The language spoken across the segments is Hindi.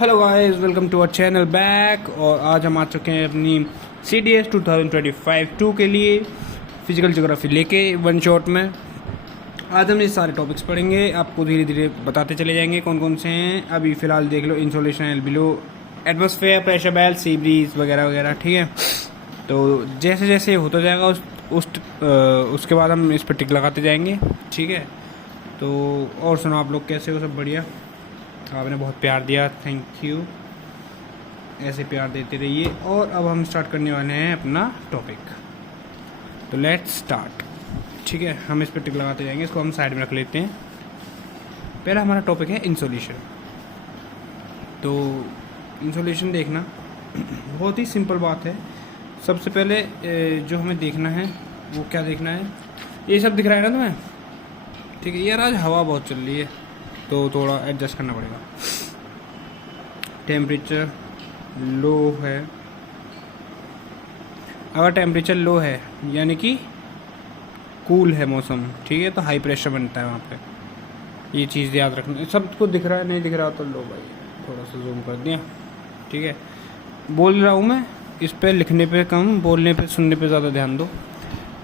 Hello guys, welcome to our channel back. और आज हम आ चुके हैं अपनी CDS 2025-2 के लिए फिजिकल ज्योग्राफी लेके वन शॉट में। आज हम ये सारे टॉपिक्स पढ़ेंगे, आपको धीरे धीरे बताते चले जाएंगे कौन कौन से हैं। अभी फ़िलहाल देख लो insolation, albedo, atmosphere, pressure belt, sea breeze वगैरह वगैरह, ठीक है। तो जैसे जैसे होता जाएगा उसके बाद हम इस पर टिक लगाते जाएंगे, ठीक है। तो और सुनो, आप लोग कैसे हो? सब बढ़िया? आपने बहुत प्यार दिया, थैंक यू। ऐसे प्यार देते रहिए। और अब हम स्टार्ट करने वाले हैं अपना टॉपिक, तो लेट्स स्टार्ट, ठीक है। हम इस पर टिक लगाते जाएंगे, इसको हम साइड में रख लेते हैं। पहला हमारा टॉपिक है इंसोलेशन। तो इंसोलेशन देखना बहुत ही सिंपल बात है। सबसे पहले जो हमें देखना है वो क्या देखना है, ये सब दिख रहा है ना तुम्हें? ठीक है यार, आज हवा बहुत चल रही है तो थोड़ा एडजस्ट करना पड़ेगा। टेम्परेचर लो है, अगर टेम्परेचर लो है यानी कि कूल है मौसम, ठीक है, तो हाई प्रेशर बनता है वहाँ पे। ये चीज़ याद रखना। सबको दिख रहा है, नहीं दिख रहा तो लो भाई, थोड़ा सा जूम कर दिया, ठीक है। बोल रहा हूँ मैं, इस पे लिखने पे कम, बोलने पे सुनने पे ज़्यादा ध्यान दो।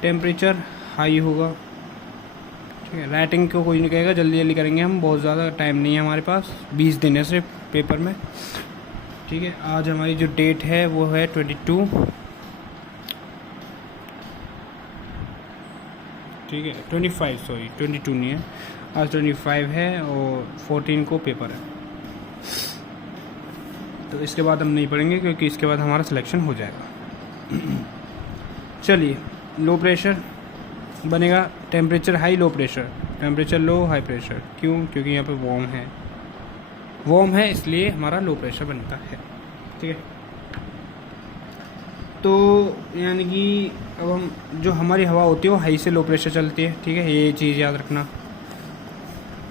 टेम्परेचर हाई होगा, ठीक है। राइटिंग को कोई नहीं कहेगा, जल्दी जल्दी करेंगे हम, बहुत ज़्यादा टाइम नहीं है हमारे पास, 20 दिन है सिर्फ पेपर में, ठीक है। आज हमारी जो डेट है वो है 22, ठीक है, 25, सॉरी 22 नहीं है, आज 25 है और 14 को पेपर है। तो इसके बाद हम नहीं पढ़ेंगे क्योंकि इसके बाद हमारा सिलेक्शन हो जाएगा। चलिए, लो प्रेशर बनेगा, temperature high, low pressure, temperature low, high pressure. क्यों? क्योंकि यहाँ पे वार्म है इसलिए हमारा लो प्रेशर बनता है, ठीक है। तो यानी कि अब हम जो हमारी हवा होती है वो हाई से लो प्रेशर चलती है, ठीक है, ये चीज़ याद रखना।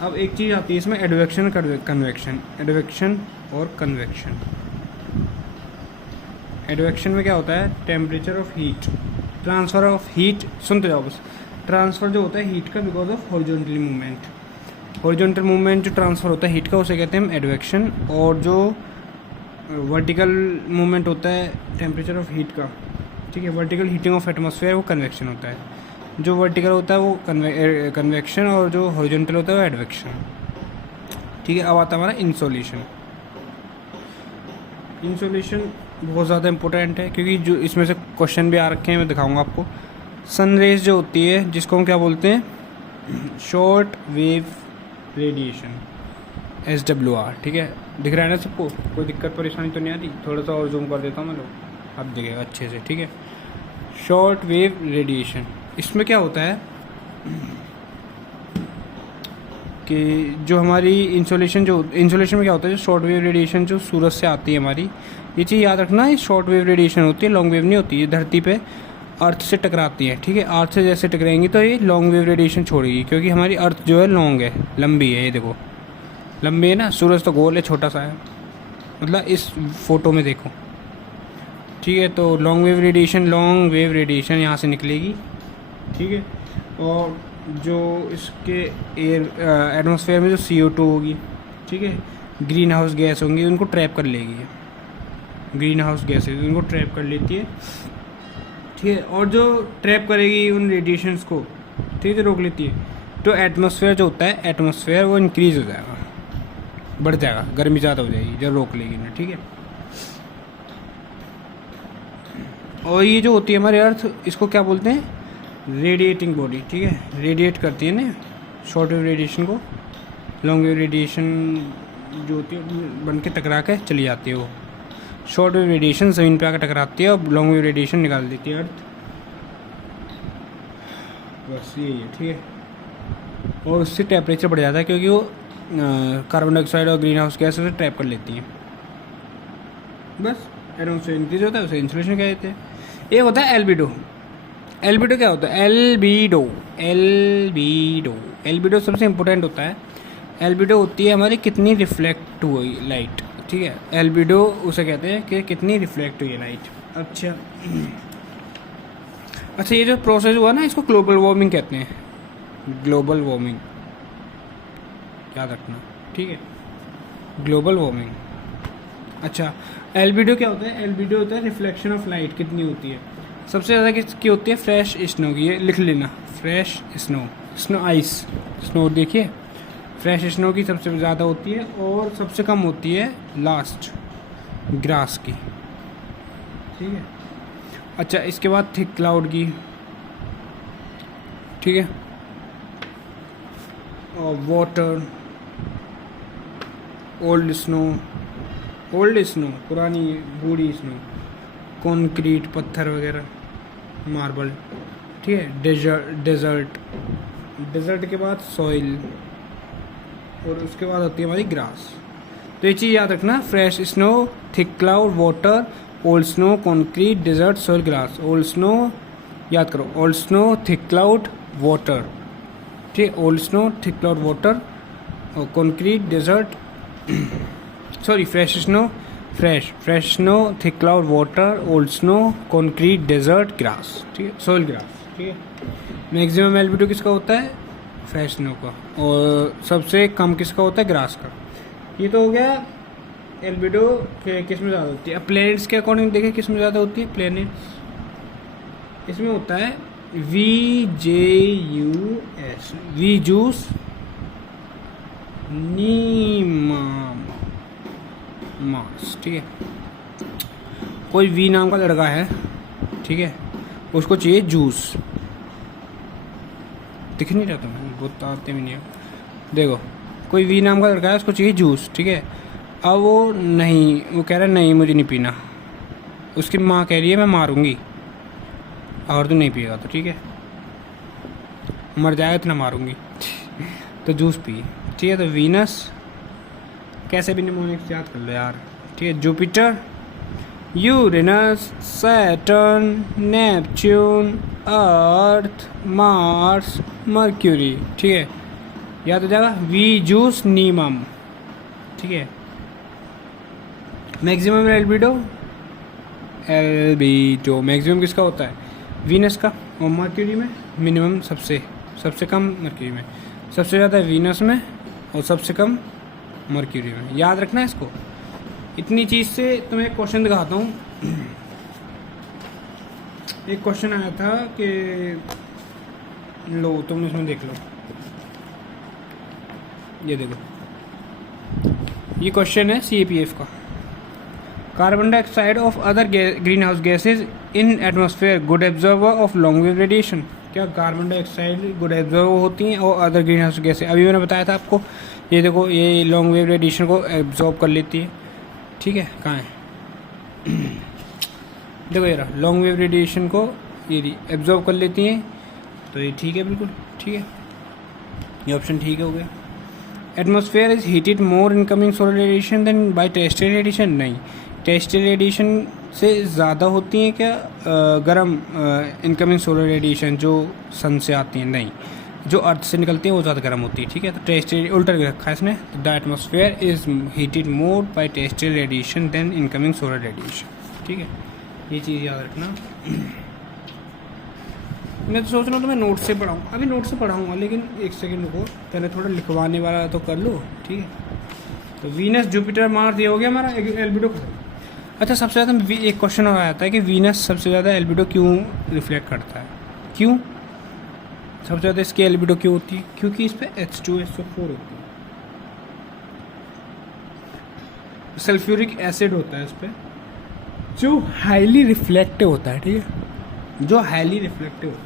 अब एक चीज़ आती है इसमें, एडवेक्शन कन्वेक्शन। एडवेक्शन और कन्वेक्शन। एडवेक्शन में क्या होता है? Temperature of heat, transfer of heat, सुनते जाओ बस। ट्रांसफ़र जो होता है हीट का because of horizontal movement. Horizontal movement जो ट्रांसफ़र होता है हीट का, उसे कहते हैं हम एडवेक्शन। और जो वर्टिकल मूवमेंट होता है टेम्परेचर ऑफ हीट का, ठीक है, वर्टिकल हीटिंग ऑफ एटमॉस्फेयर, वो कन्वेक्शन होता है। जो वर्टिकल होता है वो कन्वेक्शन, और जो हॉरिजॉन्टल होता है वो एडवेक्शन, ठीक है। अब आता है हमारा इंसोलेशन। इंसोलेशन बहुत ज़्यादा इंपॉर्टेंट है क्योंकि जो इसमें से क्वेश्चन भी आ रखे हैं, मैं दिखाऊंगा आपको। सन रेज जो होती है, जिसको हम क्या बोलते हैं, शॉर्ट वेव रेडिएशन, SWR, ठीक है। दिख रहा है ना सबको? कोई दिक्कत परेशानी तो नहीं आती? थोड़ा सा और जूम कर देता हूँ मैं, लोग अब दिखेगा अच्छे से, ठीक है। शॉर्ट वेव रेडिएशन, इसमें क्या होता है कि जो हमारी इंसोलेशन में क्या होता है, जो शॉर्ट वेव रेडिएशन जो सूरज से आती है हमारी, ये चीज़ याद रखना, ये शॉर्ट वेव रेडिएशन होती है, लॉन्ग वेव नहीं होती। ये धरती पे अर्थ से टकराती है, ठीक है। अर्थ से जैसे टकराएंगी तो ये लॉन्ग वेव रेडिएशन छोड़ेगी, क्योंकि हमारी अर्थ जो है लॉन्ग है, लंबी है। ये देखो लंबी है ना, सूरज तो गोल है, छोटा सा है, मतलब इस फोटो में देखो, ठीक है। तो लॉन्ग वेव रेडिएशन यहाँ से निकलेगी, ठीक है। और जो इसके एटमॉस्फेयर में जो CO2 होगी, ठीक है, ग्रीन हाउस गैस होंगी, उनको ट्रैप कर लेगी। ग्रीन हाउस गैसेज उनको ट्रैप कर लेती है, ठीक है। और जो ट्रैप करेगी उन रेडिएशंस को, ठीक है, रोक लेती है। तो एटमॉस्फेयर जो होता है, एटमॉस्फेयर वो इंक्रीज़ हो जाएगा, बढ़ जाएगा, गर्मी ज़्यादा हो जाएगी जब रोक लेगी ना, ठीक है। और ये जो होती है हमारी अर्थ, इसको क्या बोलते हैं? रेडिएटिंग बॉडी, ठीक है, रेडिएट करती है ना शॉर्ट वेव रेडिएशन को। लॉन्ग वेव रेडिएशन जो होती है बन के टकरा के चली जाती है, वो शॉर्ट वेव रेडिएशन ज़मीन पे आकर टकराती है और लॉन्ग वेव रेडिएशन निकाल देती है अर्थ, बस यही है, ठीक है। और उससे टेम्परेचर बढ़ जाता है क्योंकि वो कार्बन डाइऑक्साइड और ग्रीन हाउस गैस उसे ट्रैप कर लेती हैं, बस। एटमॉस्फेयर इंक्रीज होता है, उसे इंसुलेशन कहते हैं। एक होता है एल्बिडो। एल्बिडो क्या होता है? एल्बिडो सबसे इम्पोर्टेंट होता है। एल्बिडो होती है हमारी कितनी रिफ्लेक्ट हुई लाइट, ठीक है। एल्बिडो उसे कहते हैं कि कितनी रिफ्लेक्ट हुई है लाइट। अच्छा, ये जो प्रोसेस हुआ ना, इसको ग्लोबल वार्मिंग कहते हैं, ग्लोबल वार्मिंग याद रखना, ठीक है, ग्लोबल वार्मिंग। अच्छा, एल्बिडो क्या होता है? एल्बिडो होता है रिफ्लेक्शन ऑफ लाइट, कितनी होती है। सबसे ज़्यादा किसकी होती है? फ्रेश स्नो की। ये लिख लेना, fresh snow, snow ice, snow देखिए, फ्रेश स्नो की सबसे ज़्यादा होती है और सबसे कम होती है लास्ट ग्रास की, ठीक है। अच्छा, इसके बाद थिक क्लाउड की, ठीक है, और वाटर, ओल्ड स्नो, पुरानी बूढ़ी स्नो, कंक्रीट, पत्थर वगैरह, मार्बल, ठीक है। डेजर्ट के बाद सॉइल, और उसके बाद होती है हमारी ग्रास। तो ये चीज़ याद रखना, fresh snow, thick cloud, water, old snow, concrete, desert, soil, grass. Old snow याद करो, old snow, thick cloud, water, ठीक है। Old snow, thick cloud, water, और concrete, desert, sorry fresh snow, thick cloud, water, old snow, concrete, desert, grass, ठीक है, सॉइल, ग्रास, ठीक है। मैक्सिमम एल्बिडो किसका होता है? फ्रेश स्नो का। और सबसे कम किसका होता है? ग्रास का। ये तो हो गया एल्बिडो किस में ज़्यादा होती है। अब प्लैनेट्स के अकॉर्डिंग देखें किस में ज़्यादा होती है। प्लैनेट्स इसमें होता है VJUS, वीजूस नीमास, ठीक है। कोई वी नाम का लड़का है, ठीक है, उसको चाहिए जूस। दिख नहीं रहा तुम्हें, बहुत आते भी नहीं है। देखो, कोई वी नाम का लड़का है, उसको चाहिए जूस, ठीक है। अब वो कह रहा है नहीं मुझे नहीं पीना। उसकी माँ कह रही है मैं मारूंगी और तू नहीं पिएगा तो ठीक है, मर जाएगा इतना मारूंगी तो जूस पी, ठीक है। तो वीनस कैसे भी निमोनिक्स याद कर लो यार, ठीक है। जुपिटर, यूरेनस, सैटर्न, नेपच्यून, अर्थ, मार्स, मर्क्यूरी, ठीक है, याद हो जाएगा। वीजूस नीमम, ठीक है। मैक्सिमम एल्बिडो मैक्सिमम किसका होता है? वीनस का। और मर्क्यूरी में मिनिमम सबसे कम मर्क्यूरी में, सबसे ज़्यादा वीनस में और सबसे कम मर्क्यूरी में। याद रखना है इसको। इतनी चीज़ से तुम्हें एक क्वेश्चन दिखाता हूँ। एक क्वेश्चन आया था कि लो तुम इसमें देख लो, ये देखो, ये क्वेश्चन है CAPF का। Carbon dioxide of other green house gases in atmosphere good absorber of long wave radiation. क्या कार्बन डाइऑक्साइड गुड एब्जॉर्वर होती हैं और अदर ग्रीन हाउस गैसेज, अभी मैंने बताया था आपको। ये देखो, ये लॉन्ग वेव रेडिएशन को एब्जॉर्ब कर लेती है, ठीक है। कहाँ है? देखो ये रहा, लॉन्ग वेव रेडिएशन को ये एब्जॉर्ब कर लेती हैं, तो ये ठीक है, बिल्कुल ठीक है, ये ऑप्शन ठीक हो गया। Atmosphere is heated more incoming solar radiation than by terrestrial radiation. नहीं, टेरेस्ट्रियल रेडिएशन से ज़्यादा होती हैं क्या गर्म इनकमिंग सोलर रेडिएशन जो सन से आती हैं? नहीं, जो अर्थ से निकलती हैं वो ज़्यादा गर्म होती है, ठीक है। तो टेरेस्ट्रियल उल्टा रखा है इसने। The atmosphere is heated more by terrestrial radiation than incoming solar radiation, ठीक है। ये चीज़ याद रखना। मैं तो सोच रहा हूँ तो मैं नोट से पढ़ाऊँ, अभी नोट से पढ़ाऊँगा, लेकिन एक सेकंड रुको, पहले थोड़ा लिखवाने वाला तो कर लो, ठीक है। तो वीनस, जुपिटर, मार्स, ये हो गया हमारा एल्बिडो। अच्छा, सबसे ज़्यादा एक क्वेश्चन और आता है कि वीनस सबसे ज़्यादा एल्बिडो क्यों रिफ्लेक्ट करता है? क्यों सबसे ज़्यादा इसकी एल्बिडो क्यों होती है? क्योंकि इस पर H2SO4 होती है, सल्फ्यूरिक एसिड होता है इस पर, जो हाईली रिफ्लेक्टिव होता है, ठीक है, जो हाईली रिफ्लेक्टिव होता है।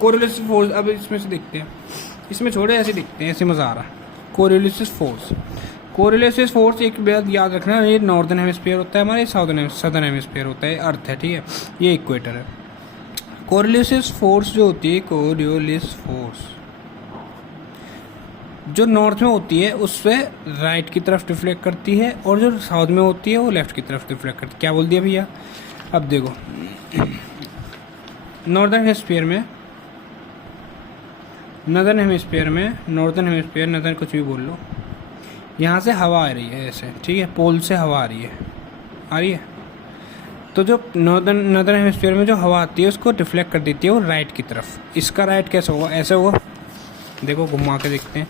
कोरियोलिसिस फोर्स, अब इसमें से देखते हैं, इसमें छोड़े ऐसे दिखते हैं, ऐसे मज़ा आ रहा है। कोरियोलिसिस फोर्स एक बात याद रखना, ये नॉर्दर्न हेमिस्फीयर होता है हमारा, ये सदर्न हेमिस्फीयर होता है, अर्थ है, ठीक है, ये इक्वेटर है। कोरियोलिसिस फोर्स जो होती है, कोरियोलिस फोर्स जो नॉर्थ में होती है उससे राइट की तरफ रिफ्लेक्ट करती है, और जो साउथ में होती है वो लेफ्ट की तरफ रिफ्लेक्ट करती है। क्या बोल दिया भैया? अब देखो, नॉर्दर्न हेमिस्फीयर में, नॉर्दर्न कुछ भी बोल लो, यहाँ से हवा आ रही है ऐसे, ठीक है, पोल से हवा आ रही है। तो जो नॉर्दर्न हेमिस्फीयर में जो हवा आती है उसको रिफ्लेक्ट कर देती है वो राइट की तरफ। इसका राइट कैसे होगा? ऐसे होगा, देखो घुमा के देखते हैं,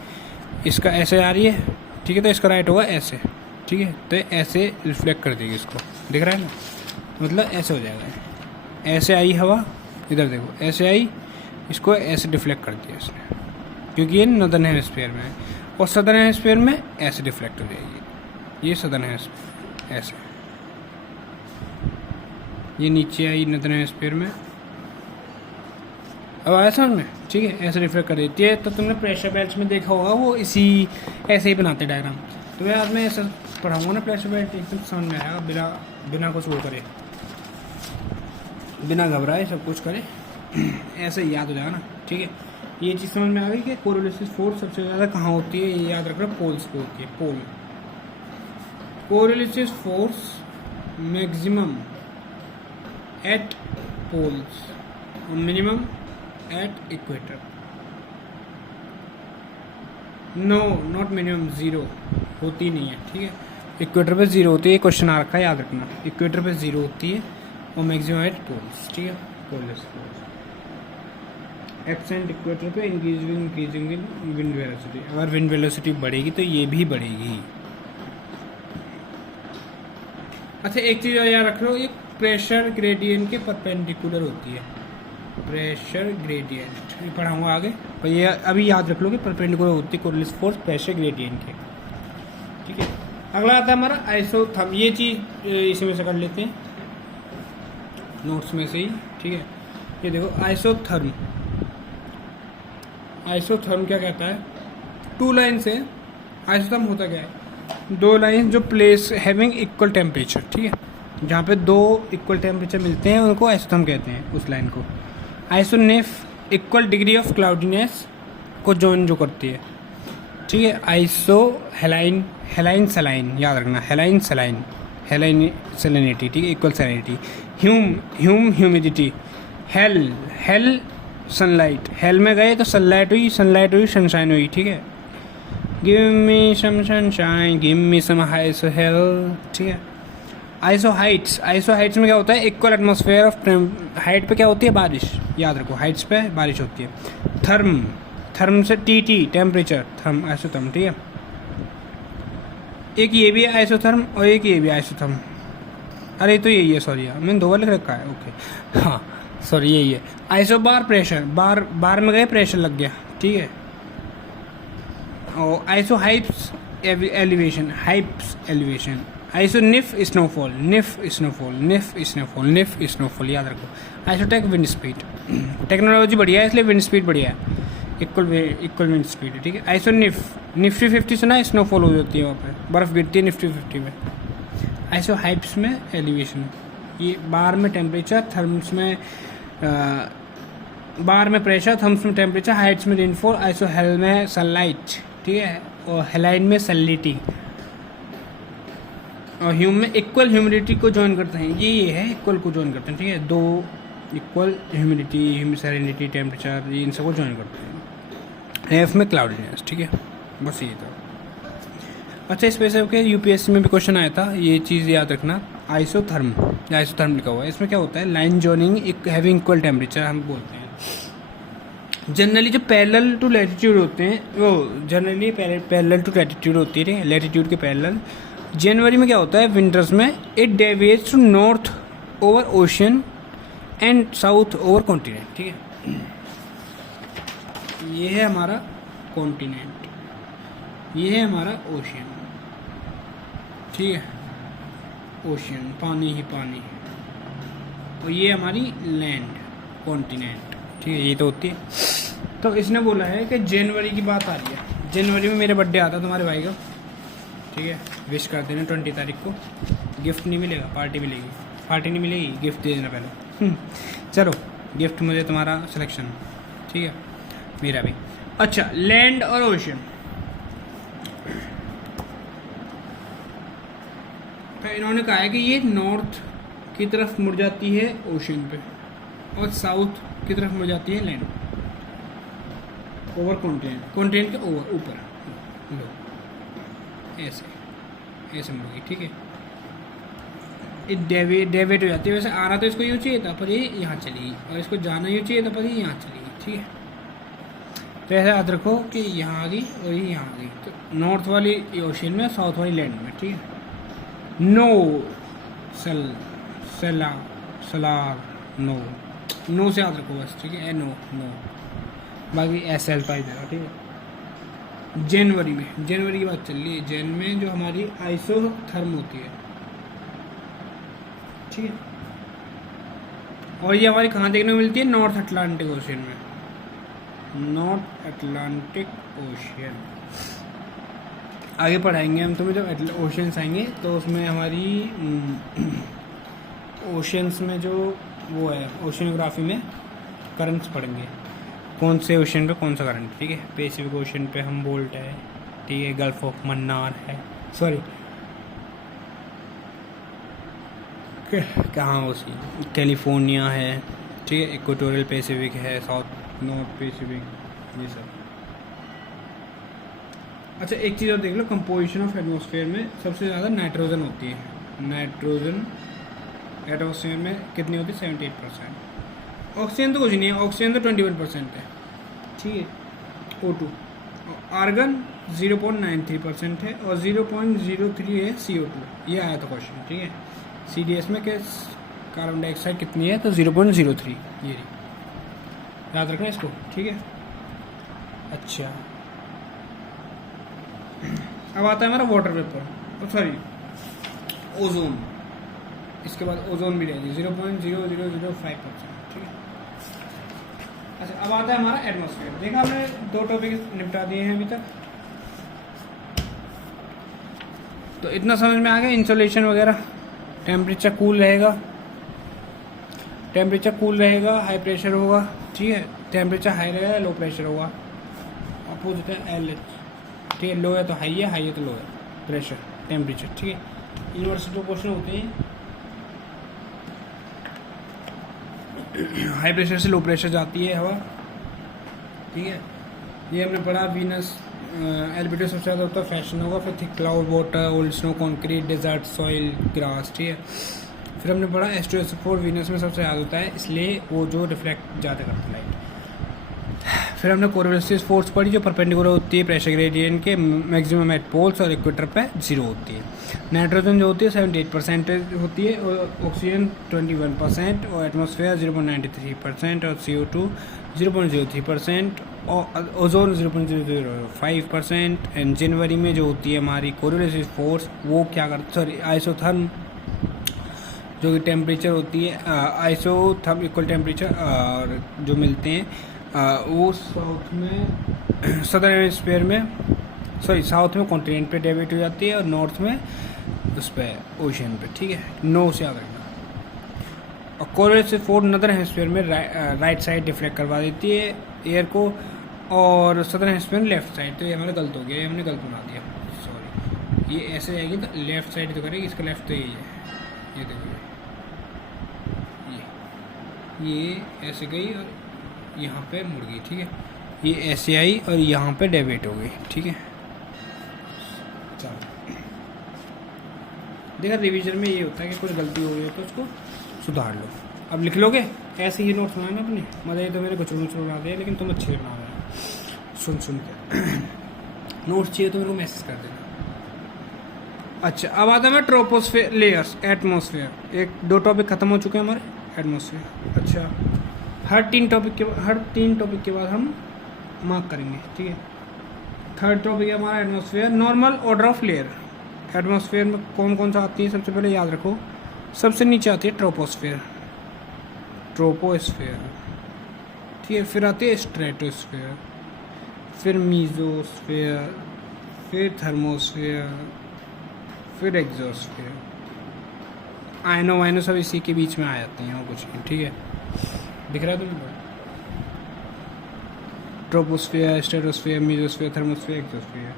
इसका ऐसे आ रही है, ठीक है, तो इसका राइट होगा ऐसे, ठीक है। तो ऐसे रिफ्लेक्ट कर देगी इसको, दिख रहा है ना, मतलब ऐसे हो जाएगा। ऐसे आई हवा, इधर देखो ऐसे आई, इसको ऐसे डिफ्लेक्ट कर दिया इसने, क्योंकि ये नॉर्दर्न हेमिस्फीयर में है, और सदर्न हेमिस्फीयर में ऐसे डिफ्लेक्ट हो जाएगी। ये सदर्न हेमिस्फीयर ऐसे, ये नीचे आई नॉर्दर्न हेमिस्फीयर में। अब आया समझ में, ठीक है, ऐसे रिफ्लेक्ट कर देती है। तो तुमने प्रेशर बेल्ट में देखा होगा, वो इसी ऐसे ही बनाते डायग्राम। तो मैं आज मैं ऐसा पढ़ाऊँगा ना प्रेशर बेल्ट, एकदम समझ में आएगा, बिना बिना कुछ वो करे, बिना घबराए सब कुछ करे, ऐसे ही याद हो जाएगा ना, ठीक है। ये चीज़ समझ में आ गई कि कोरिलेसिस फोर्स सबसे ज़्यादा कहाँ होती है, ये याद रखना, पोल्स पे होती है। Pole Coriolis force maximum at poles और minimum at equator. No, not minimum, zero होती नहीं है, ठीक है। इक्वेटर पे ज़ीरो होती है, क्वेश्चन आ रखा है, याद रखना। इक्वेटर पे ज़ीरो होती है और मैक्सिमम एट पोल्स, ठीक है। कोरिलेसिस फोर्स एब्सेंट इक्वेटर पे इंक्रीजिंग इन विंड वेलोसिटी। अगर विंड वेलोसिटी बढ़ेगी तो ये भी बढ़ेगी। अच्छा, एक चीज़ और याद रख लो, ये प्रेशर ग्रेडियंट के परपेंडिकुलर होती है। प्रेशर ग्रेडियंट ये पढ़ाऊंगा आगे, पर ये अभी याद रख लो कि परपेंडिकुलर होती है कोरिलेसिस फोर्स प्रेशर ग्रेडियंट के, ठीक है। अगला आता है हमारा आइसोथर्म। ये चीज़ इसी में से कर लेते हैं, नोट्स में से ही, ठीक है। ये देखो आइसोथर्म, आइसोथर्म क्या कहता है, टू लाइन से आइसोथर्म होता क्या है, दो लाइन जो प्लेस हैविंग इक्वल टेम्परेचर, ठीक है, जहाँ पे दो इक्वल टेम्परेचर मिलते हैं उनको आइसोथर्म कहते हैं, उस लाइन को। आइसोनेफ इक्वल डिग्री ऑफ क्लाउडीनेस को जॉइन जो करती है, ठीक है। आइसो हेलाइन, हेलाइन सलाइन, याद रखना, हेलाइन सलाइन, हेलाइन सैलिनिटी, ठीक है, equal salinity. Humidity, hello, hello sunlight, hello में गए तो सनलाइट हुई, सनलाइट हुई सनशाइन हुई, ठीक है। Give me some sunshine, give me some isohel, ठीक है। आइसो हाइट्स, आइसो हाइट्स में क्या होता है, इक्वल एटमॉस्फेयर ऑफ, हाइट पे क्या होती है, बारिश, याद रखो, हाइट्स पे बारिश होती है। थर्म, थर्म से टी टेम्परेचर, थर्म आइसोथर्म, ठीक है। एक ये भी है आइसोथर्म और एक ये भी आइसोथर्म। अरे तो यही है, सॉरी यार मैंने दो बार लिख रखा है, ओके, हाँ सॉरी यही है। आइसो बार प्रेशर, बार बार में गए प्रेशर लग गया, ठीक है। और iso hypes elevation, hypes elevation. Iso nif snowfall, nif snowfall, nif snowfall, nif snowfall, याद रखो। आइसोटेक विंड स्पीड, टेक्नोलॉजी बढ़िया है इसलिए विंड स्पीड बढ़िया है, इक्वल विंड स्पीड है, ठीक है। आइसो निफ्टी 50 सुना है, स्नोफॉल हो जाती है वहाँ पे, बर्फ़ गिरती है निफ्टी 50 में। आइसो हाइप्स में एलिवेशन, ये बार में टेम्परेचर, थर्म्स में बार में प्रेशर, थर्म्स में टेम्परेचर, हाइट्स में रेनफॉल। आइसो हेल में सनलाइट, ठीक है, और हेलाइन में सैलिनिटी, और ह्यूम में इक्वल ह्यूमिडिटी को ज्वाइन करते हैं। ये है इक्वल को ज्वाइन करते हैं, ठीक है, दो इक्वल ह्यूमिडिटी, सैलिनिटी, टेम्परेचर, ये इन सबको ज्वाइन करते हैं। एफ में क्लाउडीनेस, ठीक है, बस ये था। अच्छा, इस वजह से यूपीएससी में भी क्वेश्चन आया था, ये चीज़ याद रखना। आइसोथर्म, आइसोथर्म लिखा हुआ है, इसमें क्या होता है, line joining having equal temperature हम बोलते हैं। जनरली जो पैरेलल टू लैटिट्यूड होते हैं, वो जनरली पैरेलल टू लैटिट्यूड होती है, ठीक है, लैटिट्यूड के पैरेलल। जनवरी में क्या होता है, विंटर्स में it deviates to north over ocean and south over continent, ठीक है। ये है हमारा कॉन्टिनेंट, ये है हमारा ओशियन, ठीक है, ओशियन पानी ही पानी, और ये हमारी लैंड कॉन्टिनेंट, ठीक है, ये तो होती है। तो इसने बोला है कि जनवरी की बात आ रही है, जनवरी में मेरे बर्थडे आता है तुम्हारे भाई का, ठीक है, विश कर देना 20 तारीख को। गिफ्ट नहीं मिलेगा, पार्टी मिलेगी, पार्टी नहीं मिलेगी, गिफ्ट दे देना पहले। चलो, गिफ्ट मुझे तुम्हारा सिलेक्शन, ठीक है, मेरा भी। अच्छा, लैंड और ओशियन, तो इन्होंने कहा है कि ये नॉर्थ की तरफ मुड़ जाती है ओशियन पे, और साउथ की तरफ मुड़ जाती है लैंड, ओवर कॉन्टिनेंट, कॉन्टिनेंट के ओवर, ऊपर, लो ऐसे ऐसे मुड़ेगी, ठीक है। ये डेविएट हो जाती है, वैसे आ रहा तो इसको यूँ चाहिए था, पर ये यहाँ चलेगी, और इसको जाना यूँ चाहिए था, पर ये यहाँ चलेगी, ठीक है। तो ऐसे याद रखो कि यहाँ आ गई और ये यहाँ आ गई, तो नॉर्थ वाली ओशियन में, साउथ वाली लैंड में, ठीक है। नो, सेला, सलार, नो से याद रखो बस, ठीक है। नो, बाकी एस एल पाई देगा, ठीक है। जनवरी की बात चल रही है। जैन में जो हमारी आइसोथर्म होती है, ठीक है, और ये हमारी कहाँ देखने को मिलती है? नॉर्थ अटलांटिक ओशियन में, नॉर्थ अटलांटिक ओशियन। आगे पढ़ाएंगे हम तुम्हें जब ओशियंस आएंगे तो उसमें हमारी ओशियंस में जो वो है ओशियनोग्राफी में करंट्स पढ़ेंगे, कौन से ओशियन पे कौन सा करंट, ठीक है। पैसिफिक ओशियन पे हम बोल्ट है, ठीक है, गल्फ ऑफ मन्नार है, सॉरी कहाँ उसी कैलिफोर्निया है, ठीक है, इक्वेटोरियल पैसिफिक है, साउथ नॉर्थ पैसिफिक, ये सब। अच्छा एक चीज़ और देख लो, कंपोजिशन ऑफ एटमॉस्फेयर में सबसे ज़्यादा नाइट्रोजन होती है। नाइट्रोजन एटमॉस्फेयर में कितनी होती है? 78%। ऑक्सीजन तो कुछ नहीं है, ऑक्सीजन तो 21% है, ठीक है, O2। आर्गन 0.93% है और 0.03 है CO2। ये आया था क्वेश्चन, ठीक है। CDS में क्या कार्बन डाइऑक्साइड कितनी है? तो 0.03, ये याद रखना इसको, ठीक है। अच्छा अब आता है हमारा वाटर वेपर, सॉरी ओजोन। इसके बाद ओजोन भी रहेगी 0.0005%, ठीक है। अच्छा अब आता है हमारा एटमॉस्फेयर। देखा हमने 2 टॉपिक निपटा दिए हैं अभी तक, तो इतना समझ में आ गया। इंसुलेशन वगैरह, टेम्परेचर कूल रहेगा, हाई प्रेशर होगा, ठीक है। टेम्परेचर हाई रहेगा, लो प्रेशर होगा, अपोजिट है LH, ठीक है। लो है तो हाई है तो लो है, प्रेशर टेम्परेचर, ठीक है। यूनिवर्सिटी क्वेश्चन होते हैं, हाई प्रेशर से लो प्रेशर जाती है हवा, ठीक है। ये हमने पढ़ा। वीनस एल्बिडो सबसे ज़्यादा होता है, फैशन होगा, फिर thick cloud, water, old snow, concrete, desert, soil, grass, ठीक है। फिर हमने पढ़ा H2SO4 वीनस में सबसे ज़्यादा होता है, इसलिए वो जो रिफ्लेक्ट ज़्यादा करता है लाइट। फिर हमने कोरोलिस फोर्स पढ़ी जो परपेंडिकुलर होती है प्रेशर ग्रेडियंट के, मैक्सिमम एट पोल्स और इक्वेटर पे 0 होती है। नाइट्रोजन जो होती है 78% होती है, और ऑक्सीजन 21%, और एटमॉस्फेयर 0.93%, और CO2 0.03%, और ओजोन 0.005%। एंड जनवरी में जो होती है हमारी कोरोलिस फोर्स, वो क्या करती, सॉरी आइसोथर्म, जो कि टेम्परेचर होती है आइसोथर्म इक्वल टेम्परेचर और जो मिलते हैं वो साउथ में सदर्न हेमिस्फीयर में, सॉरी साउथ में कॉन्टिनेंट पे डेविएट हो जाती है और नॉर्थ में उस पर ओशियन पे, ठीक है। नो से याद रखना। और कोरोलिस फोर्स नदर्न हेमिस्फीयर में राइट साइड डिफ्लेक्ट करवा देती है एयर को, और सदर्न हेमिस्फीयर में लेफ्ट साइड। तो ये हमारा गलत हो गया, ये हमने गलत बना दिया, सॉरी। ये ऐसे जाएगी तो लेफ्ट साइड तो करेगी, इसका लेफ्ट तो यही है, ये देखो ये ऐसे गई और यहाँ पे मुड़ गई, ठीक है। ये ऐसे आई और यहाँ पे डेविएट हो गई, ठीक है। चलो देखा, रिवीजन में ये होता है कि कुछ गलती हो गई है तो उसको सुधार लो। अब लिख लोगे, ऐसे ही नोट्स बनाना अपने। मज़ा तो मेरे कुछ नोट्स बना दिए, लेकिन तुम अच्छे बना रहे हो सुन के। नोट्स चाहिए तो मेरे को मैसेज कर देना। अच्छा अब आता है मैं ट्रोपोस्फेयर लेयर्स, एटमॉस्फेयर। 1-2 टॉपिक खत्म हो चुके हैं हमारे एटमॉस्फेयर। अच्छा हर तीन टॉपिक के बाद हम मार्क करेंगे, ठीक है। 3rd टॉपिक है हमारा atmosphere, normal order of layer. Atmosphere में कौन कौन सा आती है? सबसे पहले याद रखो, सबसे नीचे आती है ट्रोपोस्फेयर, ठीक है। फिर आती है स्ट्रेटोस्फेयर, फिर मीजोस्फेयर, फिर थर्मोस्फेयर, फिर एक्सोस्फेयर। आयनो सब इसी के बीच में आ जाते हैं और कुछ नहीं, ठीक है। दिख रहा है तुम्हें? Troposphere, stratosphere, mesosphere, thermosphere, exosphere.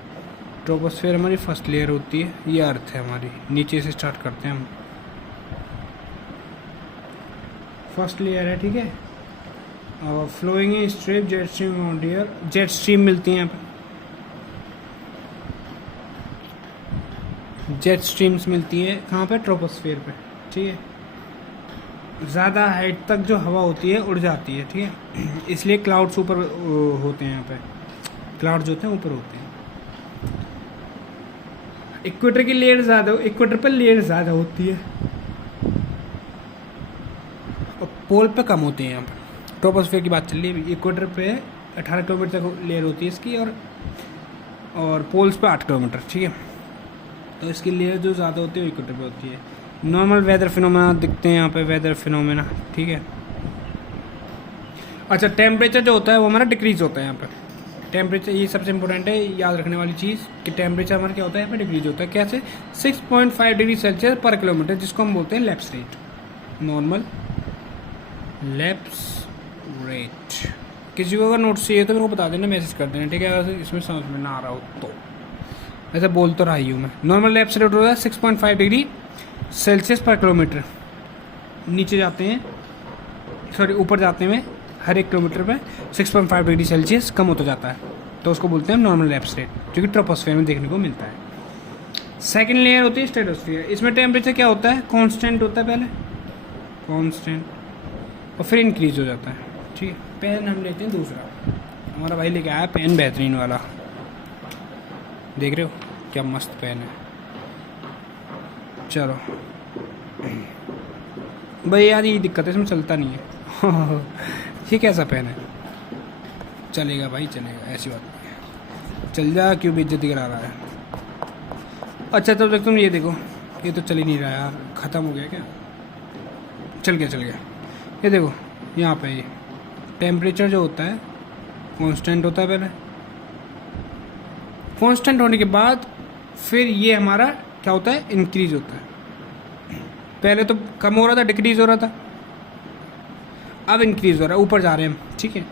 Troposphere हमारी फर्स्ट लेयर होती है, ये अर्थ है हमारी। नीचे से स्टार्ट करते हैं हम, फर्स्ट लेयर है, ठीक है। और flowing in strip, jet stream on air, jet stream मिलती हैं यहाँ पे, जेट स्ट्रीम्स मिलती है कहाँ पे? ट्रोपोस्फेयर पे, ठीक है। ज़्यादा हाइट तक जो हवा होती है उड़ जाती है, ठीक है। इसलिए क्लाउड्स ऊपर होते हैं, यहाँ पे क्लाउड्स जो होते हैं ऊपर होते हैं। इक्वेटर की लेयर ज़्यादा, इक्वेटर पे लेयर ज़्यादा होती है और पोल पे कम होती है। यहाँ पर ट्रोपोस्फीयर की बात चल रही है। इक्वेटर पे 18 किलोमीटर तक लेयर होती है इसकी, और पोल्स पे 8 किलोमीटर, ठीक है। तो इसकी लेयर जो ज़्यादा होती है वो इक्वेटर पे होती है। नॉर्मल वेदर फिनोमेना दिखते हैं यहाँ पे, वेदर फिनोमेना, ठीक है। अच्छा, टेम्परेचर जो होता है वो हमारा डिक्रीज होता है यहाँ पे। टेम्परेचर ये सबसे इंपॉर्टेंट है, याद रखने वाली चीज़ कि टेम्परेचर हमारा क्या होता है, यहाँ पे डिक्रीज होता है। कैसे? 6.5 डिग्री सेल्सियस पर किलोमीटर, जिसको हम बोलते हैं lapse rate, normal lapse rate. किसी को अगर नोट्स चाहिए तो मेरे को बता देना, मैसेज कर देना, ठीक है। अगर इसमें समझ में ना आ रहा हो तो, ऐसे बोल तो रहा ही हूँ मैं। नॉर्मल लैप्स रेट होता है 6.5 डिग्री सेल्सियस पर किलोमीटर। नीचे जाते हैं, सॉरी ऊपर जाते हैं हर 1 किलोमीटर पे 6.5 डिग्री सेल्सियस कम होता जाता है, तो उसको बोलते हैं नॉर्मल लैप्स रेट, जो कि ट्रोपोस्फीयर में देखने को मिलता है। सेकेंड लेयर होती है स्ट्रेटोस्फीयर। इसमें टेम्परेचर क्या होता है, कांस्टेंट होता है पहले, कांस्टेंट, और फिर इंक्रीज हो जाता है, ठीक है। पेन हम लेते हैं दूसरा, हमारा भाई लेके आया पेन बेहतरीन वाला, देख रहे हो क्या मस्त पेन है। चलो भाई यार, ये दिक्कत है, इसमें चलता नहीं है। ये कैसा पेन है? चलेगा भाई चलेगा, ऐसी बात नहीं है, चल जा, क्यों बेइज्जती करा रहा है। अच्छा तब तक तुम ये देखो, ये तो चल ही नहीं रहा यार, ख़त्म हो गया क्या? चल गया। ये देखो यहाँ पे ये टेम्परेचर जो होता है कांस्टेंट होता है पहले, कांस्टेंट होने के बाद फिर ये हमारा क्या होता है, इंक्रीज होता है। पहले तो कम हो रहा था, डिक्रीज हो रहा था, अब इंक्रीज हो रहा है, ऊपर जा रहे हैं हम, ठीक है।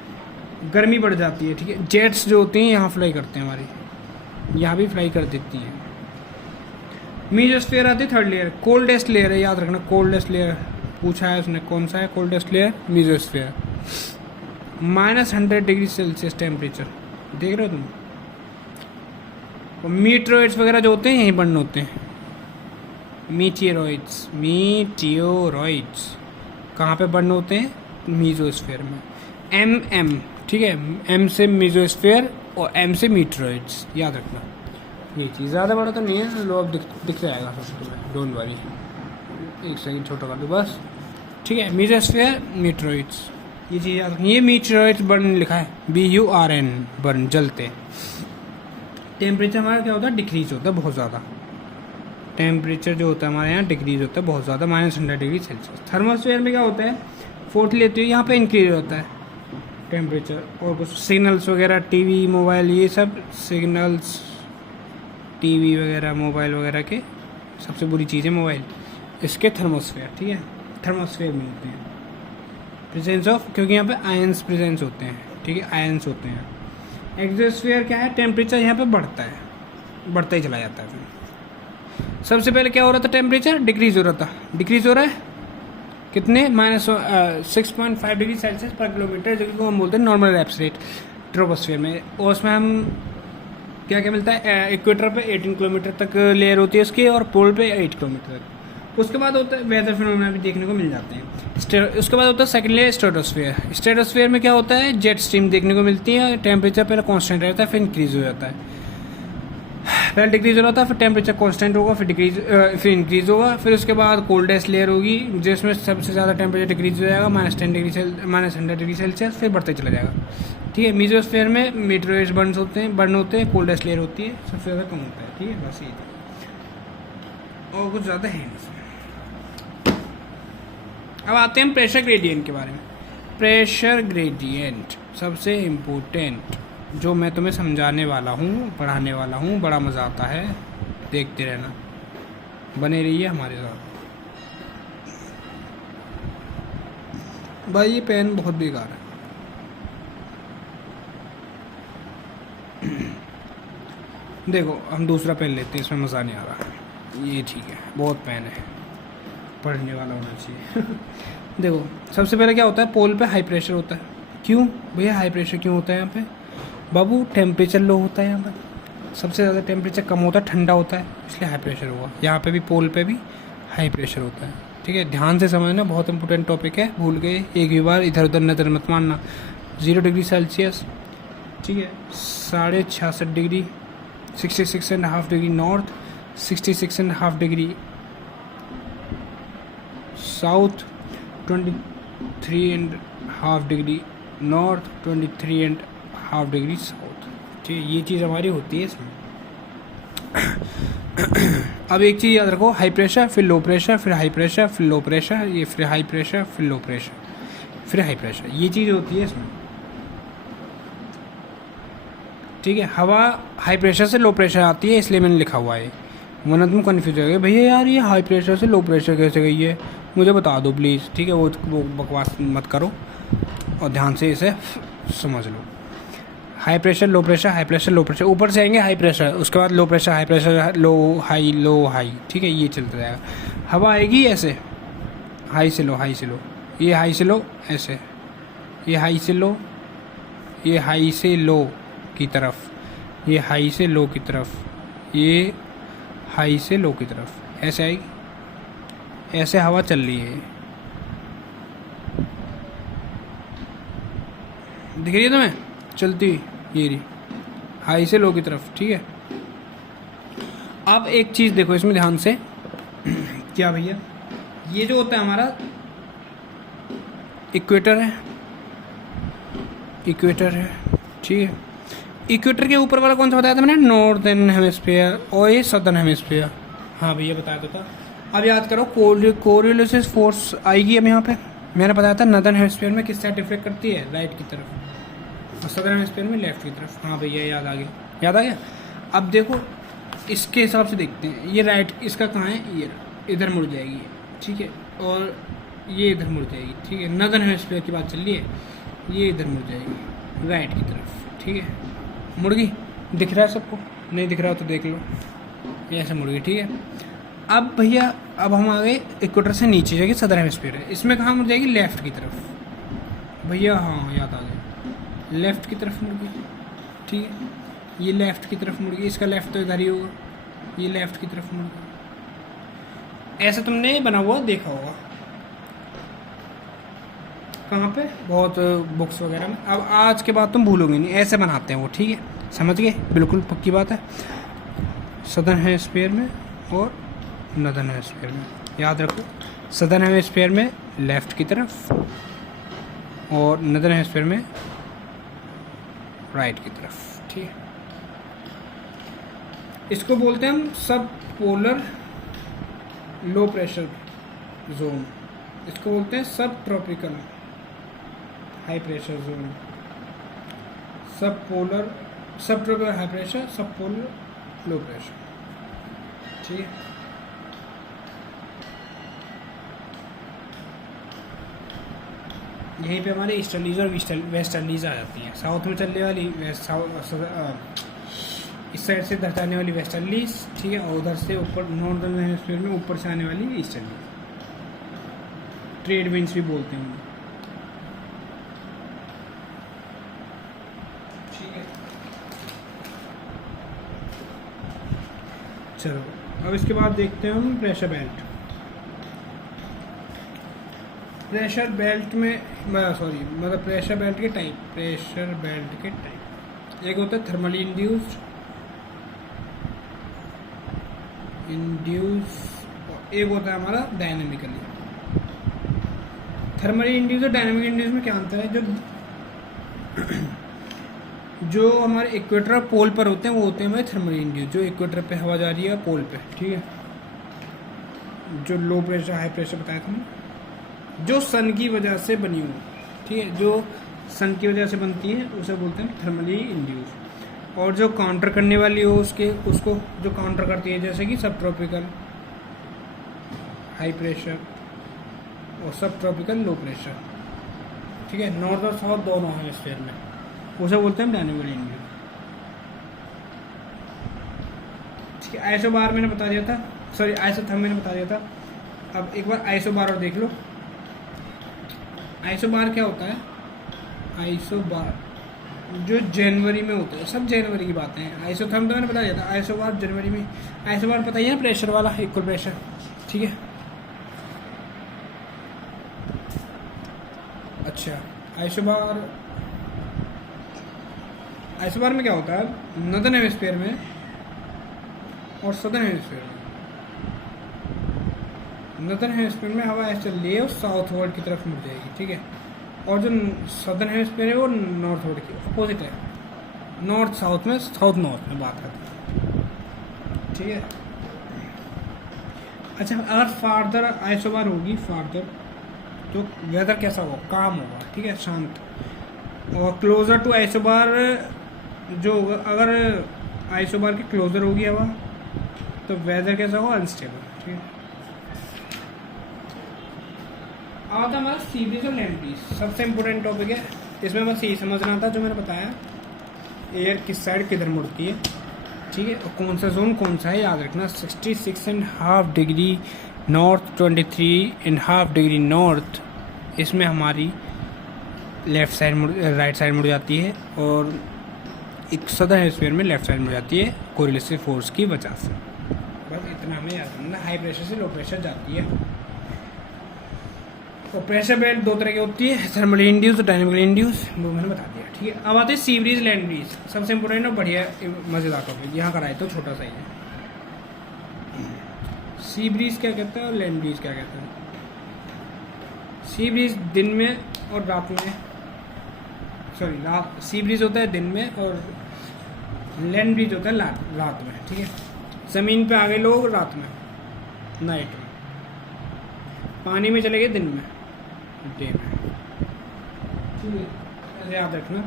गर्मी बढ़ जाती है, ठीक है। जेट्स जो होती हैं यहाँ फ्लाई करते हैं, हमारी यहाँ भी फ्लाई कर देती हैं। मीजोस्फीयर आती है थर्ड लेयर, कोल्डेस्ट लेयर है, याद रखना। कोल्डेस्ट लेयर पूछा है उसने, कौन सा है coldest layer? Mesosphere. -100 degree Celsius temperature, देख रहे हो तुम। और मीटरोइड्स वगैरह जो होते हैं यहीं बर्न होते हैं। मीटियोरॉइड्स कहाँ पे बर्न होते हैं? मीजोस्फीयर में। MM, ठीक है, M से मीजोस्फीयर और M से मीटरोइड्स, याद रखना ये चीज़। ज़्यादा बड़ा तो नहीं है, लो अब दिख जाएगा सबसे, डोंट वरी। एक सेकंड छोटा कर दो बस, ठीक है। मीजोस्फीयर, मीटरोइड्स, ये चीज़ याद रखनी। ये मीटरोइड्स बर्न लिखा है, BURN, बर्न, जलते। टेम्परेचर हमारा क्या होता है, डिक्रीज होता है बहुत ज़्यादा। टेम्परेचर जो होता है हमारे यहाँ डिक्रीज होता है बहुत ज़्यादा, -100 डिग्री सेल्सियस। थर्मोस्फीयर में क्या होता है, 40 लेती है, यहाँ पे इंक्रीज होता है टेम्परेचर। और कुछ सिग्नल्स वगैरह, टीवी मोबाइल, ये सब सिग्नल्स, टीवी वगैरह मोबाइल वगैरह के सबसे बुरी चीज़ है मोबाइल, इसके थर्मोस्फीयर, ठीक है, थर्मोस्फीयर में होते हैं। प्रेजेंस ऑफ, क्योंकि यहाँ पे आयंस प्रेजेंस होते हैं, ठीक है, आयंस होते हैं। एक्सोस्फीयर क्या है, टेम्परेचर यहाँ पे बढ़ता है, बढ़ता ही चला जाता है। फिर सबसे पहले क्या हो रहा था, टेम्परेचर डिक्रीज हो रहा था, डिक्रीज हो रहा है कितने, -6.5 डिग्री सेल्सियस पर किलोमीटर, जो कि हम बोलते हैं नॉर्मल लैप्स रेट ट्रोपोस्फीयर में। और उसमें हम क्या क्या मिलता है, इक्वेटर पे 18 किलोमीटर तक लेयर होती है उसकी, और पोल पे 8 किलोमीटर तक। उसके बाद होता है वेदर फिनोमेना भी देखने को मिल जाते हैं। उसके बाद होता है सेकंड लेयर स्ट्रेटोस्फीयर। स्ट्रेटोस्फीयर में क्या होता है, जेट स्ट्रीम देखने को मिलती है। टेम्परेचर पहले कांस्टेंट रहता है, फिर इंक्रीज हो जाता है। पहले डिक्रीज हो रहा था, फिर टेम्परेचर कांस्टेंट होगा, फिर इंक्रीज होगा। फिर उसके बाद कोल्डेस्ट लेयर होगी, जिसमें सबसे ज़्यादा टेम्परेचर डिक्रीज हो जाएगा, -100 डिग्री सेल्सियस, फिर बढ़ते चला जाएगा, ठीक है। मीजोस्फीयर में मीटरोइड्स बर्न होते हैं, कोल्डेस्ट लेयर होती है, सबसे ज़्यादा कम होता है, ठीक है। बस ये और कुछ ज़्यादा है नहीं। अब आते हैं प्रेशर ग्रेडियंट के बारे में। प्रेशर ग्रेडियंट सबसे इम्पोर्टेंट, जो मैं तुम्हें समझाने वाला हूँ, पढ़ाने वाला हूँ, बड़ा मज़ा आता है, देखते रहना, बने रहिए हमारे साथ। भाई ये पेन बहुत बेकार है। देखो हम दूसरा पेन लेते हैं, इसमें मज़ा नहीं आ रहा, ये ठीक है, बहुत पेन है, पढ़ने वाला होना चाहिए। देखो सबसे पहले क्या होता है, पोल पे हाई प्रेशर होता है। क्यों भैया हाई प्रेशर क्यों होता है यहाँ पे? बाबू टेम्परेचर लो होता है यहाँ पर, सबसे ज़्यादा टेम्परेचर कम होता है, ठंडा होता है, इसलिए हाई प्रेशर हुआ। यहाँ पे भी पोल पे भी हाई प्रेशर होता है, ठीक है। ध्यान से समझना, बहुत इंपॉर्टेंट टॉपिक है, भूल गए एक भी बार इधर उधर नज़र मत मारना। 0 डिग्री सेल्सियस, ठीक है, 66.5 degree, 66.5 degree north, 66.5 degree south, 23.5 degree north, 23.5 degree south. ठीक है, ये चीज़ हमारी होती है इसमें। अब एक चीज़ याद रखो, हाई प्रेशर फिर लो प्रेशर फिर हाई प्रेशर फिर लो प्रेशर, ये फिर हाई प्रेशर फिर लो प्रेशर फिर हाई प्रेशर, ये चीज़ होती है इसमें। ठीक है, हवा हाई प्रेशर से लो प्रेशर आती है, इसलिए मैंने लिखा हुआ है, वरना तुम कन्फ्यूज हो गए भैया यार ये हाई प्रेशर से लो प्रेशर कैसे गई है, मुझे बता दो प्लीज़। ठीक है, वो बकवास मत करो और ध्यान से इसे समझ लो। High pressure low pressure, high pressure low pressure, ऊपर से आएंगे हाई प्रेशर, उसके बाद लो प्रेशर लो हाई। ठीक है, ये चलता जाएगा। हवा आएगी ऐसे, हाई से लो, हाई से लो, ये हाई से लो ऐसे, ये हाई से लो, ये हाई से लो की तरफ, ये हाई से लो की तरफ, ये हाई से लो की तरफ, ऐसे आएगी, ऐसे हवा चल रही है। दिख रही है तुम्हें चलती हुई, ये रही हाई से लो की तरफ। ठीक है, अब एक चीज़ देखो इसमें ध्यान से, क्या भैया, ये जो होता है हमारा इक्वेटर है, इक्वेटर है। ठीक है, इक्वेटर के ऊपर वाला कौन सा बताया था मैंने, नॉर्दर्न हेमिस्फीयर, और ये सदर्न हेमिस्फीयर। हाँ भैया बताया तो था। अब याद करो कोरियोलिसिस फोर्स आएगी अब यहाँ पे, मैंने बताया था नॉर्दर्न हेमिस्फीयर में किस साइड डिफ्लेक्ट करती है, राइट की तरफ, और सदर्न हेमिस्फीयर में लेफ्ट की तरफ। हाँ भैया याद आ गया, याद आ गया। अब देखो इसके हिसाब से देखते हैं, ये राइट इसका कहाँ है, ये इधर मुड़ जाएगी। ठीक है, और ये इधर मुड़ जाएगी। ठीक है, नॉर्दर्न हेमिस्फीयर की बात चल रही है, ये इधर मुड़ जाएगी राइट की तरफ। ठीक है, मुड़ गई, दिख रहा है सबको, नहीं दिख रहा तो देख लो, ये ऐसे मुड़ गई। ठीक है, अब भैया अब हम आ गए इक्वेटर से नीचे जाएगी सदर्न हेमिस्फीयर है, इसमें कहाँ मुड़ जाएगी, लेफ्ट की तरफ भैया। हाँ याद आ गया, लेफ्ट की तरफ मुड़ गई। ठीक है, ये लेफ्ट की तरफ मुड़ गई, इसका लेफ्ट तो इधर ही होगा, ये लेफ्ट की तरफ मुड़ गई। ऐसा तुमने बना हुआ देखा होगा कहाँ पे, बहुत बुक्स वगैरह में। अब आज के बाद तुम भूलोगे नहीं, ऐसे बनाते हैं वो। ठीक है, समझ गए, बिल्कुल पक्की बात है। सदर्न हेमिस्फीयर में और नॉर्दर्न हेमिस्फीयर में याद रखो, सदर्न हेमिस्फीयर में लेफ्ट की तरफ और नॉर्दर्न हेमिस्फीयर में राइट की तरफ। ठीक है, इसको बोलते हैं हम सब पोलर लो प्रेशर जोन, इसको बोलते हैं सब ट्रॉपिकल हाई प्रेशर जोन, सब ट्रॉपिकल हाई प्रेशर, सब पोलर लो प्रेशर। ठीक है, यहीं पे हमारे ईस्टर्लीज और वेस्टर्लीज आ जाती हैं। साउथ में चलने वाली इस साइड से इधर जाने वाली वेस्टर्लीज। ठीक है, और उधर से ऊपर नॉर्दर्न हेमिस्फीयर में ऊपर से आने वाली ईस्टर्लीज, ट्रेड विंड्स भी बोलते हैं। ठीक है, चलो अब इसके बाद देखते हैं हम प्रेशर बेल्ट। प्रेशर बेल्ट में प्रेशर बेल्ट के टाइप, एक होता है थर्मली इंड्यूस्ड, एक होता है हमारा डायनेमिकली। थर्मली इंड्यूस और डायनेमिक इंड्यूस में क्या अंतर है, जो हमारे इक्वेटर और पोल पर होते हैं वो होते हैं हमारे थर्मली इंड्यूस, जो इक्वेटर पे हवा जा रही है पोल पे। ठीक है, जो लो प्रेशर हाई प्रेशर बताया था, जो सन की वजह से बनी हो। ठीक है, जो सन की वजह से बनती है उसे बोलते हैं थर्मली इंड्यूस, और जो काउंटर करने वाली हो उसको जो काउंटर करती है, जैसे कि सब ट्रॉपिकल हाई प्रेशर और सब ट्रॉपिकल लो प्रेशर। ठीक है, नॉर्थ और साउथ दोनों हेमिस्फीयर में, उसे बोलते हैं डायनेमिक इंड्यूस। ठीक है, आइसोबार मैंने बता दिया था, सॉरी आइसोथर्म मैंने बता दिया था। अब एक बार आइसोबार और देख लो। आइसोबार क्या होता है, आइसोबार जो जनवरी में होता है, सब जनवरी की बातें हैं। आइसोथर्म तो मैंने बता दिया था, आइसोबार जनवरी में। आइसोबार पता ही है ना, प्रेशर वाला इक्वल प्रेशर। ठीक है, अच्छा आइसोबार में क्या होता है, नॉर्दर्न हेमिस्फीयर में और सदर्न हेमिस्फीयर में। नॉर्दर्न हेमिस्फीयर में हवा ऐसे चल रही है और साउथ वर्ड की तरफ मुड़ जाएगी, ठीक है। और जो सदर्न हेमिस्फीयर है वो नॉर्थ वर्ड की अपोजिट है, नॉर्थ साउथ में, साउथ नॉर्थ में बात करते हैं, ठीक है। अच्छा, अगर फार्दर आइसोबार होगी, फार्दर तो वेदर कैसा होगा, काम होगा, ठीक है, शांत। और क्लोजर टू आइसोबार जो होगा, अगर आइसोबार की क्लोजर होगी हवा तो वेदर कैसा होगा, अनस्टेबल, ठीक है। आता हमारा सी ब्रीज और लैंड ब्रीज, सबसे इम्पोर्टेंट टॉपिक है। इसमें बस यही समझना था जो मैंने बताया, एयर किस साइड किधर मुड़ती है, ठीक है, और कौन सा जोन कौन सा है, याद रखना। 66.5 डिग्री नॉर्थ, 23.5 डिग्री नॉर्थ, इसमें हमारी लेफ़्ट साइड राइट साइड मुड़ जाती है, और एक सदर्न हेमिस्फीयर में लेफ़्ट साइड मुड़ जाती है कोरिलेटिव फोर्स की वजह से। बस इतना हमें याद रखना। हाई प्रेशर से लो प्रेशर जाती है। और प्रेशर बेल्ट दो तरह की होती है, थर्मली इंड्यूस और डायनेमिकली इंड्यूस, वो मैंने बता दिया, ठीक है। अब आते हैं सी ब्रीज लैंड ब्रीज, सबसे इंपॉर्टेंट और बढ़िया मज़ेदार टॉपिक, यहाँ कराए तो छोटा सा ही है। सी ब्रीज क्या कहता है और लैंड ब्रीज क्या कहता है। सी ब्रीज दिन में और रात में, सॉरी रात, सी ब्रीज होता है दिन में और लैंड ब्रीज होता है रात में, ठीक है। ज़मीन पे आ गए लोग रात में, नाइट में, पानी में चले गए दिन में, डे में, ठीक है, ऐसे याद रखना।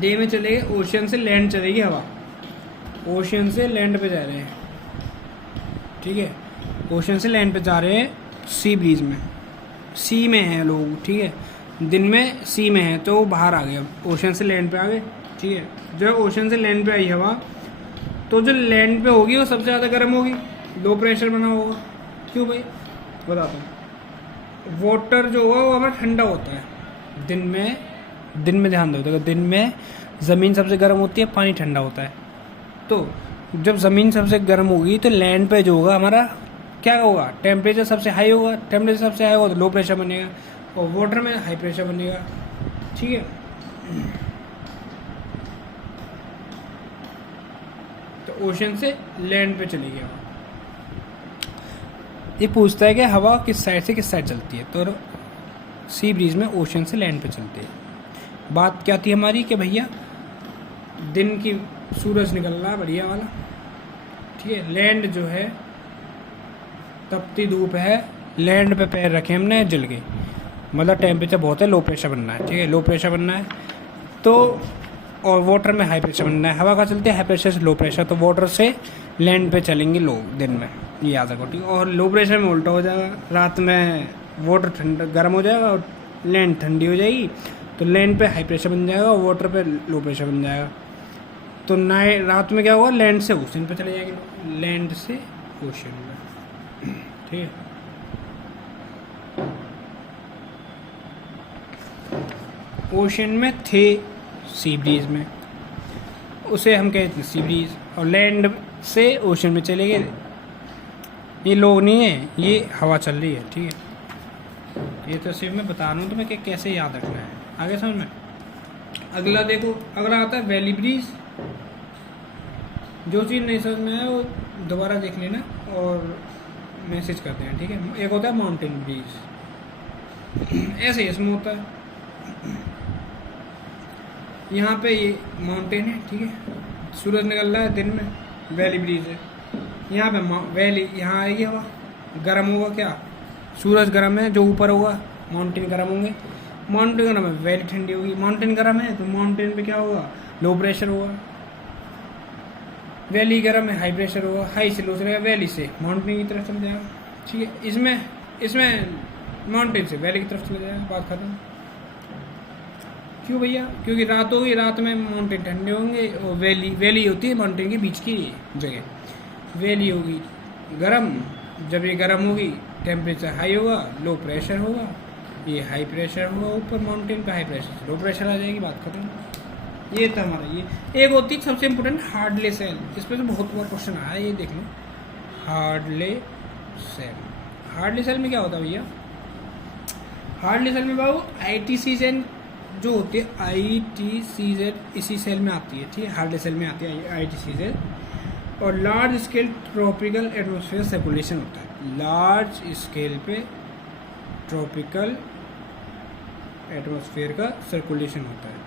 डे में चले गए, ओशियन से लैंड चलेगी हवा, ओशियन से लैंड पे जा रहे हैं, ठीक है, ओशियन से लैंड पे जा रहे हैं सी ब्रीज में, सी में हैं लोग, ठीक है, दिन में सी में है तो बाहर आ गए, ओशन से लैंड पे आ गए, ठीक है। जब ओशन से लैंड पे आई हवा तो जो लैंड पे होगी वो सबसे ज़्यादा गर्म होगी, लो प्रेशर बना होगा। क्यों भाई, बताता हूँ। वाटर जो होगा वो हमारा ठंडा होता है दिन में ध्यान दो, दिन में ज़मीन सबसे गर्म होती है, पानी ठंडा होता है। तो जब ज़मीन सबसे गर्म होगी तो लैंड पे जो होगा हमारा क्या होगा, टेम्परेचर सबसे हाई होगा, टेम्परेचर सबसे हाई होगा तो लो प्रेशर बनेगा, और वाटर में हाई प्रेशर बनेगा, ठीक है। तो ओशन से लैंड पे चली गया। ये पूछता है कि हवा किस साइड से किस साइड चलती है, तो सी ब्रीज में ओशन से लैंड पे चलती है। बात क्या थी हमारी कि भैया दिन की सूरज निकल रहा है बढ़िया वाला, ठीक है, लैंड जो है तपती धूप है, लैंड पे पैर रखे हमने, जल गए, मतलब टेम्परेचर बहुत है, लो प्रेशर बनना है, ठीक है, लो प्रेशर बनना है तो, और वाटर में हाई प्रेशर बनना है। हवा का चलते हैं हाई प्रेशर से लो प्रेशर, तो वाटर से लैंड पे चलेंगे लोग दिन में, ये याद रखो, ठीक है। और लो प्रेशर में उल्टा हो जाएगा, रात में वाटर ठंडा गर्म हो जाएगा और लैंड ठंडी हो जाएगी, तो लैंड पे हाई प्रेशर बन जाएगा और वाटर पे लो प्रेशर बन जाएगा। तो रात में क्या होगा, लैंड से ओशन पे चले जाएंगे, लैंड से ओशन में, ठीक है। ओशन में थे सी ब्रीज में, उसे हम कहते हैं सी ब्रीज, और लैंड से ओशन में चले गए। ये लोग नहीं है, ये हवा चल रही है, ठीक है। ये तो सिर्फ मैं बता रहा हूँ तुम्हें कि कैसे याद रखना है, आगे समझ में। अगला देखो, अगला आता है वैली ब्रीज। जो चीज़ नहीं समझ में आया वो दोबारा देख लेना और मैसेज करते हैं, ठीक है। एक होता है माउंटेन ब्रीज, ऐसे ही इसमें होता है, यहाँ पे ये माउंटेन है, ठीक है, सूरज निकल रहा है दिन में, वैली ब्रीज है। यहाँ पे वैली, यहाँ आएगी हवा, गर्म होगा क्या, सूरज गर्म है, जो ऊपर होगा माउंटेन गर्म होंगे, माउंटेन गर्म है वैली ठंडी होगी, माउंटेन गर्म है तो माउंटेन पे क्या होगा, लो प्रेशर होगा, वैली गर्म है हाई प्रेशर होगा, हाई से लो चलेगा, वैली से माउंटेन की तरफ चल जाएगा, ठीक है। इसमें माउंटेन से वैली की तरफ चले जाएगा, बात खत्म। क्यों भैया, क्योंकि रात होगी, रात में माउंटेन ठंडे होंगे और वैली होती है माउंटेन के बीच की जगह, वैली होगी गर्म, जब ये गर्म होगी टेम्परेचर हाई होगा, लो प्रेशर होगा, ये हाई प्रेशर होगा ऊपर माउंटेन पे, हाई प्रेशर लो प्रेशर आ जाएगी, बात खत्म। ये था हमारा। ये एक होती है सबसे इम्पोर्टेंट हार्डले सेल, इस पर तो बहुत बार क्वेश्चन आया, ये देख लो हार्डले सेल। हार्डले सेल में क्या होता है भैया, हार्डले सेल में बाबू ITCZ जो होती है, ITCZ इसी सेल में आती है, ठीक है, हार्डले सेल में आती है ITCZ। और large scale tropical atmosphere circulation होता है। लार्ज स्केल पे ट्रॉपिकल एटमॉस्फेयर का सर्कुलेशन होता है,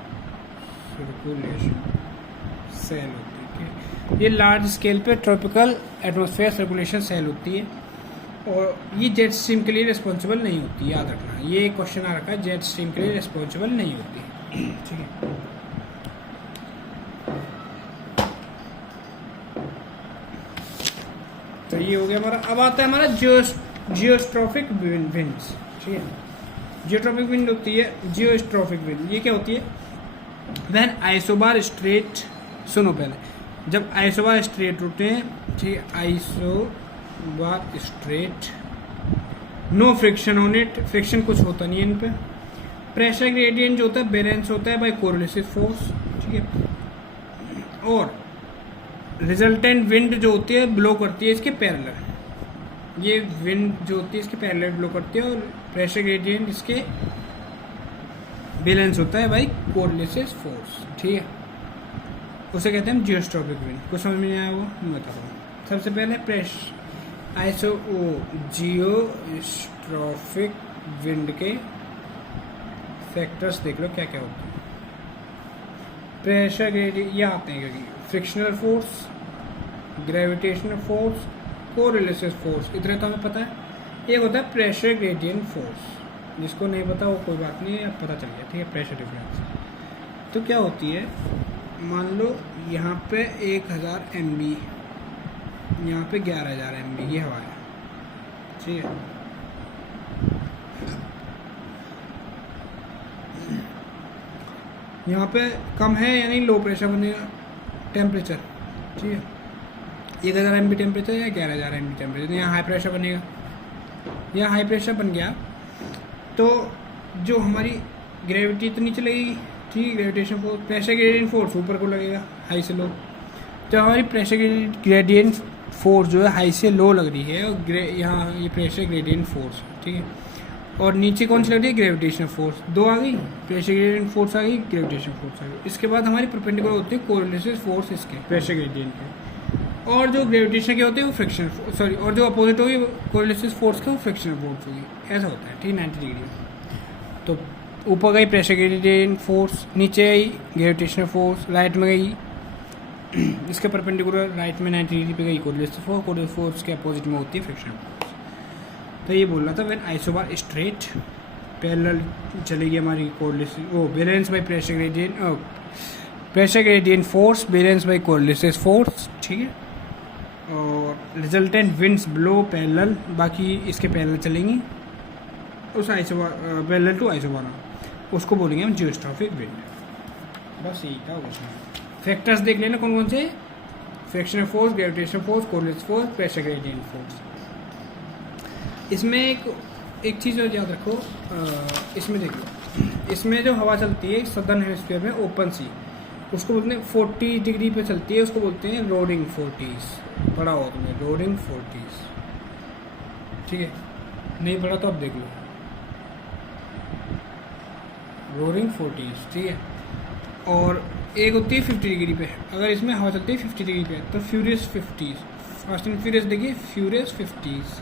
सर्कुलेशन सेल होती है। ये लार्ज स्केल पे ट्रॉपिकल एटमॉस्फेयर सर्कुलेशन सेल होती है और ये जेट स्ट्रीम के लिए रिस्पॉन्सिबल नहीं होती, याद रखना। ये क्वेश्चन आ रखा है, जेट स्ट्रीम के लिए रिस्पॉन्सिबल नहीं होती, ठीक है। तो ये हो गया हमारा। अब आता है हमारा जियोस्ट्रॉफिक विंड्स, ठीक है। जियोट्रॉपिक विंड होती है, जियोस्ट्रॉफिक विंड ये क्या होती है? व्हेन आइसोबार स्ट्रेट, सुनो पहले, जब आइसोबार स्ट्रेट होते हैं, ठीक है, isobar straight, no friction on it, friction कुछ होता नहीं है इन पे। प्रेशर ग्रेडियंट जो होता है बैलेंस होता है बाय कोरिलेटिव फोर्स, ठीक है। और रिजल्टेंट विंड जो होती है ब्लो करती है इसके पैरेलल, ये विंड जो होती है इसके पैरेलल ब्लो करती है और प्रेशर ग्रेडियंट इसके बैलेंस होता है बाय कोरिलेटिव फोर्स, ठीक है। उसे कहते हैं जियोस्ट्रॉपिक विंड। कुछ समझ में नहीं आया वो मैं बता रहा हूँ। सबसे पहले जियोस्ट्रॉफिक विंड के फैक्टर्स देख लो क्या क्या होते हैं। प्रेशर ग्रेडियंट ये आते हैं क्योंकि frictional force, gravitational force, correlative force, इतना तो हमें पता है। एक होता है प्रेशर ग्रेडियंट फोर्स, जिसको नहीं पता वो कोई बात नहीं है, अब पता चल गया, ठीक है। प्रेशर डिफरेंस तो क्या होती है, मान लो यहाँ पे 1000 MB, यहाँ पे 11000 MB ये हवा है, ठीक है। यहाँ पे कम है यानी लो प्रेशर बनेगा, टेम्परेचर, ठीक है। 1000 MB टेम्परेचर या 11000 MB टेम्परेचर, यहाँ हाई प्रेशर बनेगा। यहाँ हाई प्रेशर बन गया तो जो हमारी ग्रेविटी तो नीचे लगेगी, ठीक है, gravitation force, pressure gradient force ऊपर को लगेगा हाई से लो। तो हमारी प्रेशर ग्रेडियंट फोर्स जो है हाई से लो लग रही है और यहाँ ये प्रेशर ग्रेडियंट फोर्स, ठीक है। और नीचे कौन सी लग रही है? Gravitational force. दो आ गई, प्रेशर ग्रेडियंट फोर्स आ गई, ग्रेविटेशनल फोर्स आ गई। इसके बाद हमारी परपेंडिकुलर होती है कोरिलेटिव फोर्स इसके प्रेशर ग्रेडियंट के, और जो ग्रेविटेशन के होते हैं वो फ्रिक्शन, सॉरी, और जो अपोजिट होगी कोरिलेटिव फोर्स के वो फ्रिक्शनल फोर्स होगी। ऐसा होता है, ठीक, 90 डिग्री। तो ऊपर गई प्रेशर ग्रेडियंट फोर्स, नीचे आई ग्रेविटेशनल फोर्स, राइट में गई इसके परपेंडिकुलर राइट में 90 डिग्री पे गई कोरिलेटिव फोर्स के अपोजिट में होती है फ्रिक्शनल फोर्स। तो ये बोल रहा था व्हेन आइसोबार स्ट्रेट पैरेलल चलेगी हमारी कोरिलेटिव वो balance by pressure gradient force balance bye correlative force, ठीक है। और रिजल्टेंट विंड्स ब्लो पैरेलल, बाकी इसके पैरेलल चलेंगी उस आइसोबार पैरेलल टू आइसोबार, उसको बोलेंगे हम जियोस्ट्रॉफिक विंड। बस यही था उसमें। फैक्टर्स देख लेना कौन कौन से, frictional force, gravitational force, correlative force, pressure gradient force. इसमें एक चीज़ और याद रखो, इसमें देख लो, इसमें जो हवा चलती है सदर्न हेमिस्फीयर में ओपन सी, उसको बोलते हैं 40 डिग्री पे चलती है, उसको बोलते हैं रोडिंग 40s। पढ़ा हो तुमने रोडिंग 40s, ठीक है। नहीं पढ़ा तो अब देख लो, रोडिंग 40s, ठीक है। और एक होती है 50 डिग्री पे, अगर इसमें हवा चलती है 50 डिग्री पे तो furious 50s, fast and furious देखिए फ्यूरियस 50s।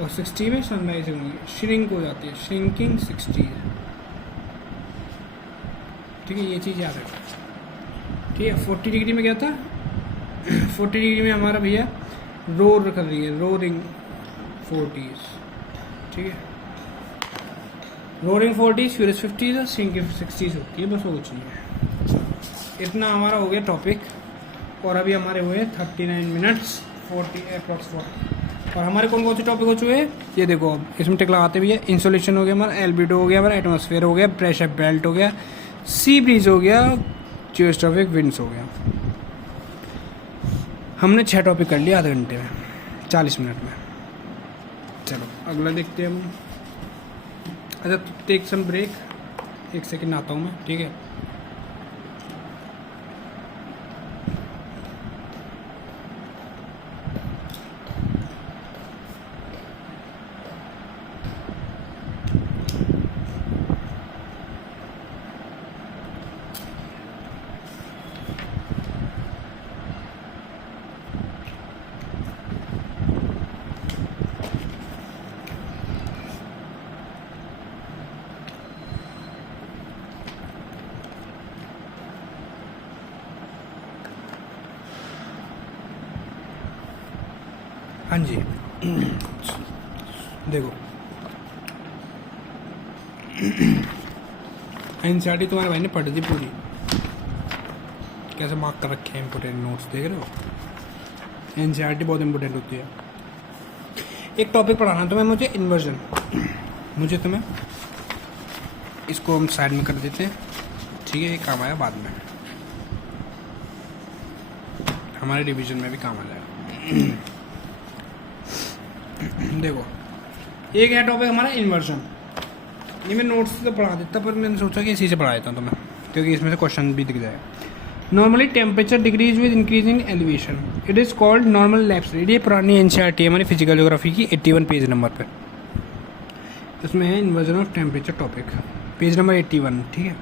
और 60 में सनराइज होंगी, श्रिंक हो जाती है, श्रिंकिंग 60, ठीक है। ये चीज़ याद रखो, ठीक है। 40 डिग्री में क्या था 40 डिग्री में हमारा भैया रोर कर रही है, रोरिंग 40s, ठीक है। रोरिंग 40s, फ्यूरियस 50s और श्रिंकिंग 60s होती है, बस वो कुछ नहीं है। इतना हमारा हो गया टॉपिक, और अभी हमारे हुए 39 मिनट्स 40 अप्रॉक्स 40। और हमारे कौन कौन से टॉपिक हो चुके हैं ये देखो, अब इसमें टिक लगाते भी है। इंसुलेशन हो गया हमारा, एल्बिडो हो गया हमारा, एटमॉस्फेयर हो गया, प्रेशर बेल्ट हो गया, सी ब्रीज हो गया, जियोस्ट्रॉफिक विंड्स हो गया। हमने 6 टॉपिक कर लिया आधे घंटे में, 40 मिनट में। चलो अगला देखते हैं हम। अच्छा टेक सम ब्रेक, 1 सेकेंड आता हूँ मैं, ठीक है। हाँ जी देखो एनसीईआरटी तुम्हारे भाई ने पढ़ दी पूरी, कैसे मार्क कर रखे हैं इम्पोर्टेंट नोट्स, देख रहे हो। एनसीईआरटी बहुत इम्पोर्टेंट होती है। एक टॉपिक पढ़ाना तुम्हें मुझे, इन्वर्जन। मुझे तुम्हें इसको हम साइड में कर देते हैं, ठीक है, ये काम आया बाद में, हमारे डिवीजन में भी काम आ जाएगा। देखो एक है टॉपिक हमारा इन्वर्जन, ये मैं नोट्स से तो पढ़ा देता, पर मैंने सोचा कि इसी से पढ़ा देता हूँ तुम्हें, क्योंकि इसमें से क्वेश्चन भी दिख जाएगा। Normally temperature decrease with increase in elevation, it is called normal lapse rate. ये पुरानी एनसीईआरटी है हमारी फिजिकल ज्योग्राफी की 81 पेज नंबर पे, इसमें है inversion of temperature topic, page number 81, ठीक है।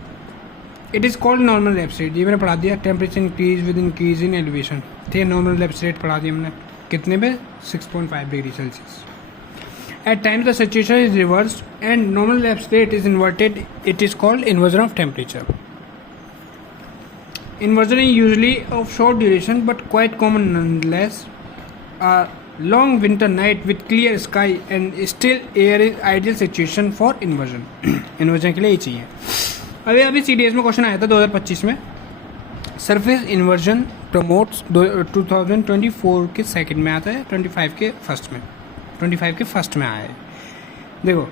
It is called normal lapse rate, ये मैंने पढ़ा दिया। Temperature increase with increase in elevation, ठीक है। नॉर्मल लैप्स रेट पढ़ा दिया हमने, कितने पे, 6.5 degree Celsius. At times the situation is reversed and normal lapse rate is inverted. It is called inversion of temperature. Inversion is usually of short duration but quite common nonetheless. A long winter night with clear sky and still air is ideal situation for inversion. Inversion के लिए ये चाहिए। अभी CDS में क्वेश्चन आया था 2025 में, सरफेस इन्वर्जन प्रमोट्स 2024 के सेकंड में आता है, 25 के फर्स्ट में आया है। देखो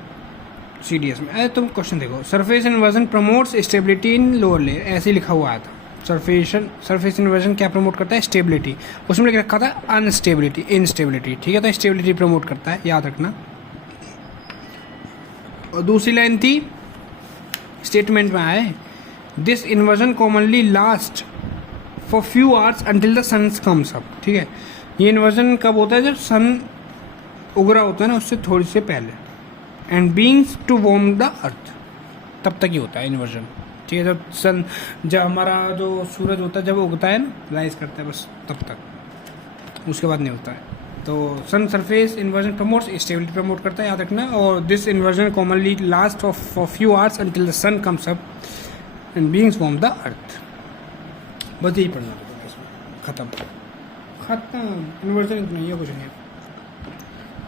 CDS में अरे तुम क्वेश्चन देखो, surface inversion promotes stability in lower layer, ऐसे ही लिखा हुआ आया था। सरफेस इन्वर्जन क्या प्रमोट करता है, स्टेबिलिटी। उसमें लिख रखा था अनस्टेबिलिटी, इनस्टेबिलिटी, ठीक है। तो स्टेबिलिटी प्रमोट करता है, याद रखना। और दूसरी लाइन थी, स्टेटमेंट में आए, this inversion commonly last for few hours until the sun comes up, ठीक है। ये इन्वर्जन कब होता है, जब सन उगरा होता है ना, उससे थोड़ी से पहले। And brings to warm the earth, तब तक ही होता है इन्वर्जन, ठीक है। जब हमारा जो सूरज होता है, जब उगता है ना, राइज करता है, बस तब तक, उसके बाद नहीं होता है। तो sun surface inversion promotes stability promote करता है, याद रखना। और this inversion commonly last for few hours until the sun comes up and brings warm the earth. बस यही पढ़ना था इसमें, खत्म। इन्वर्जन इतना ही है, कुछ नहीं है।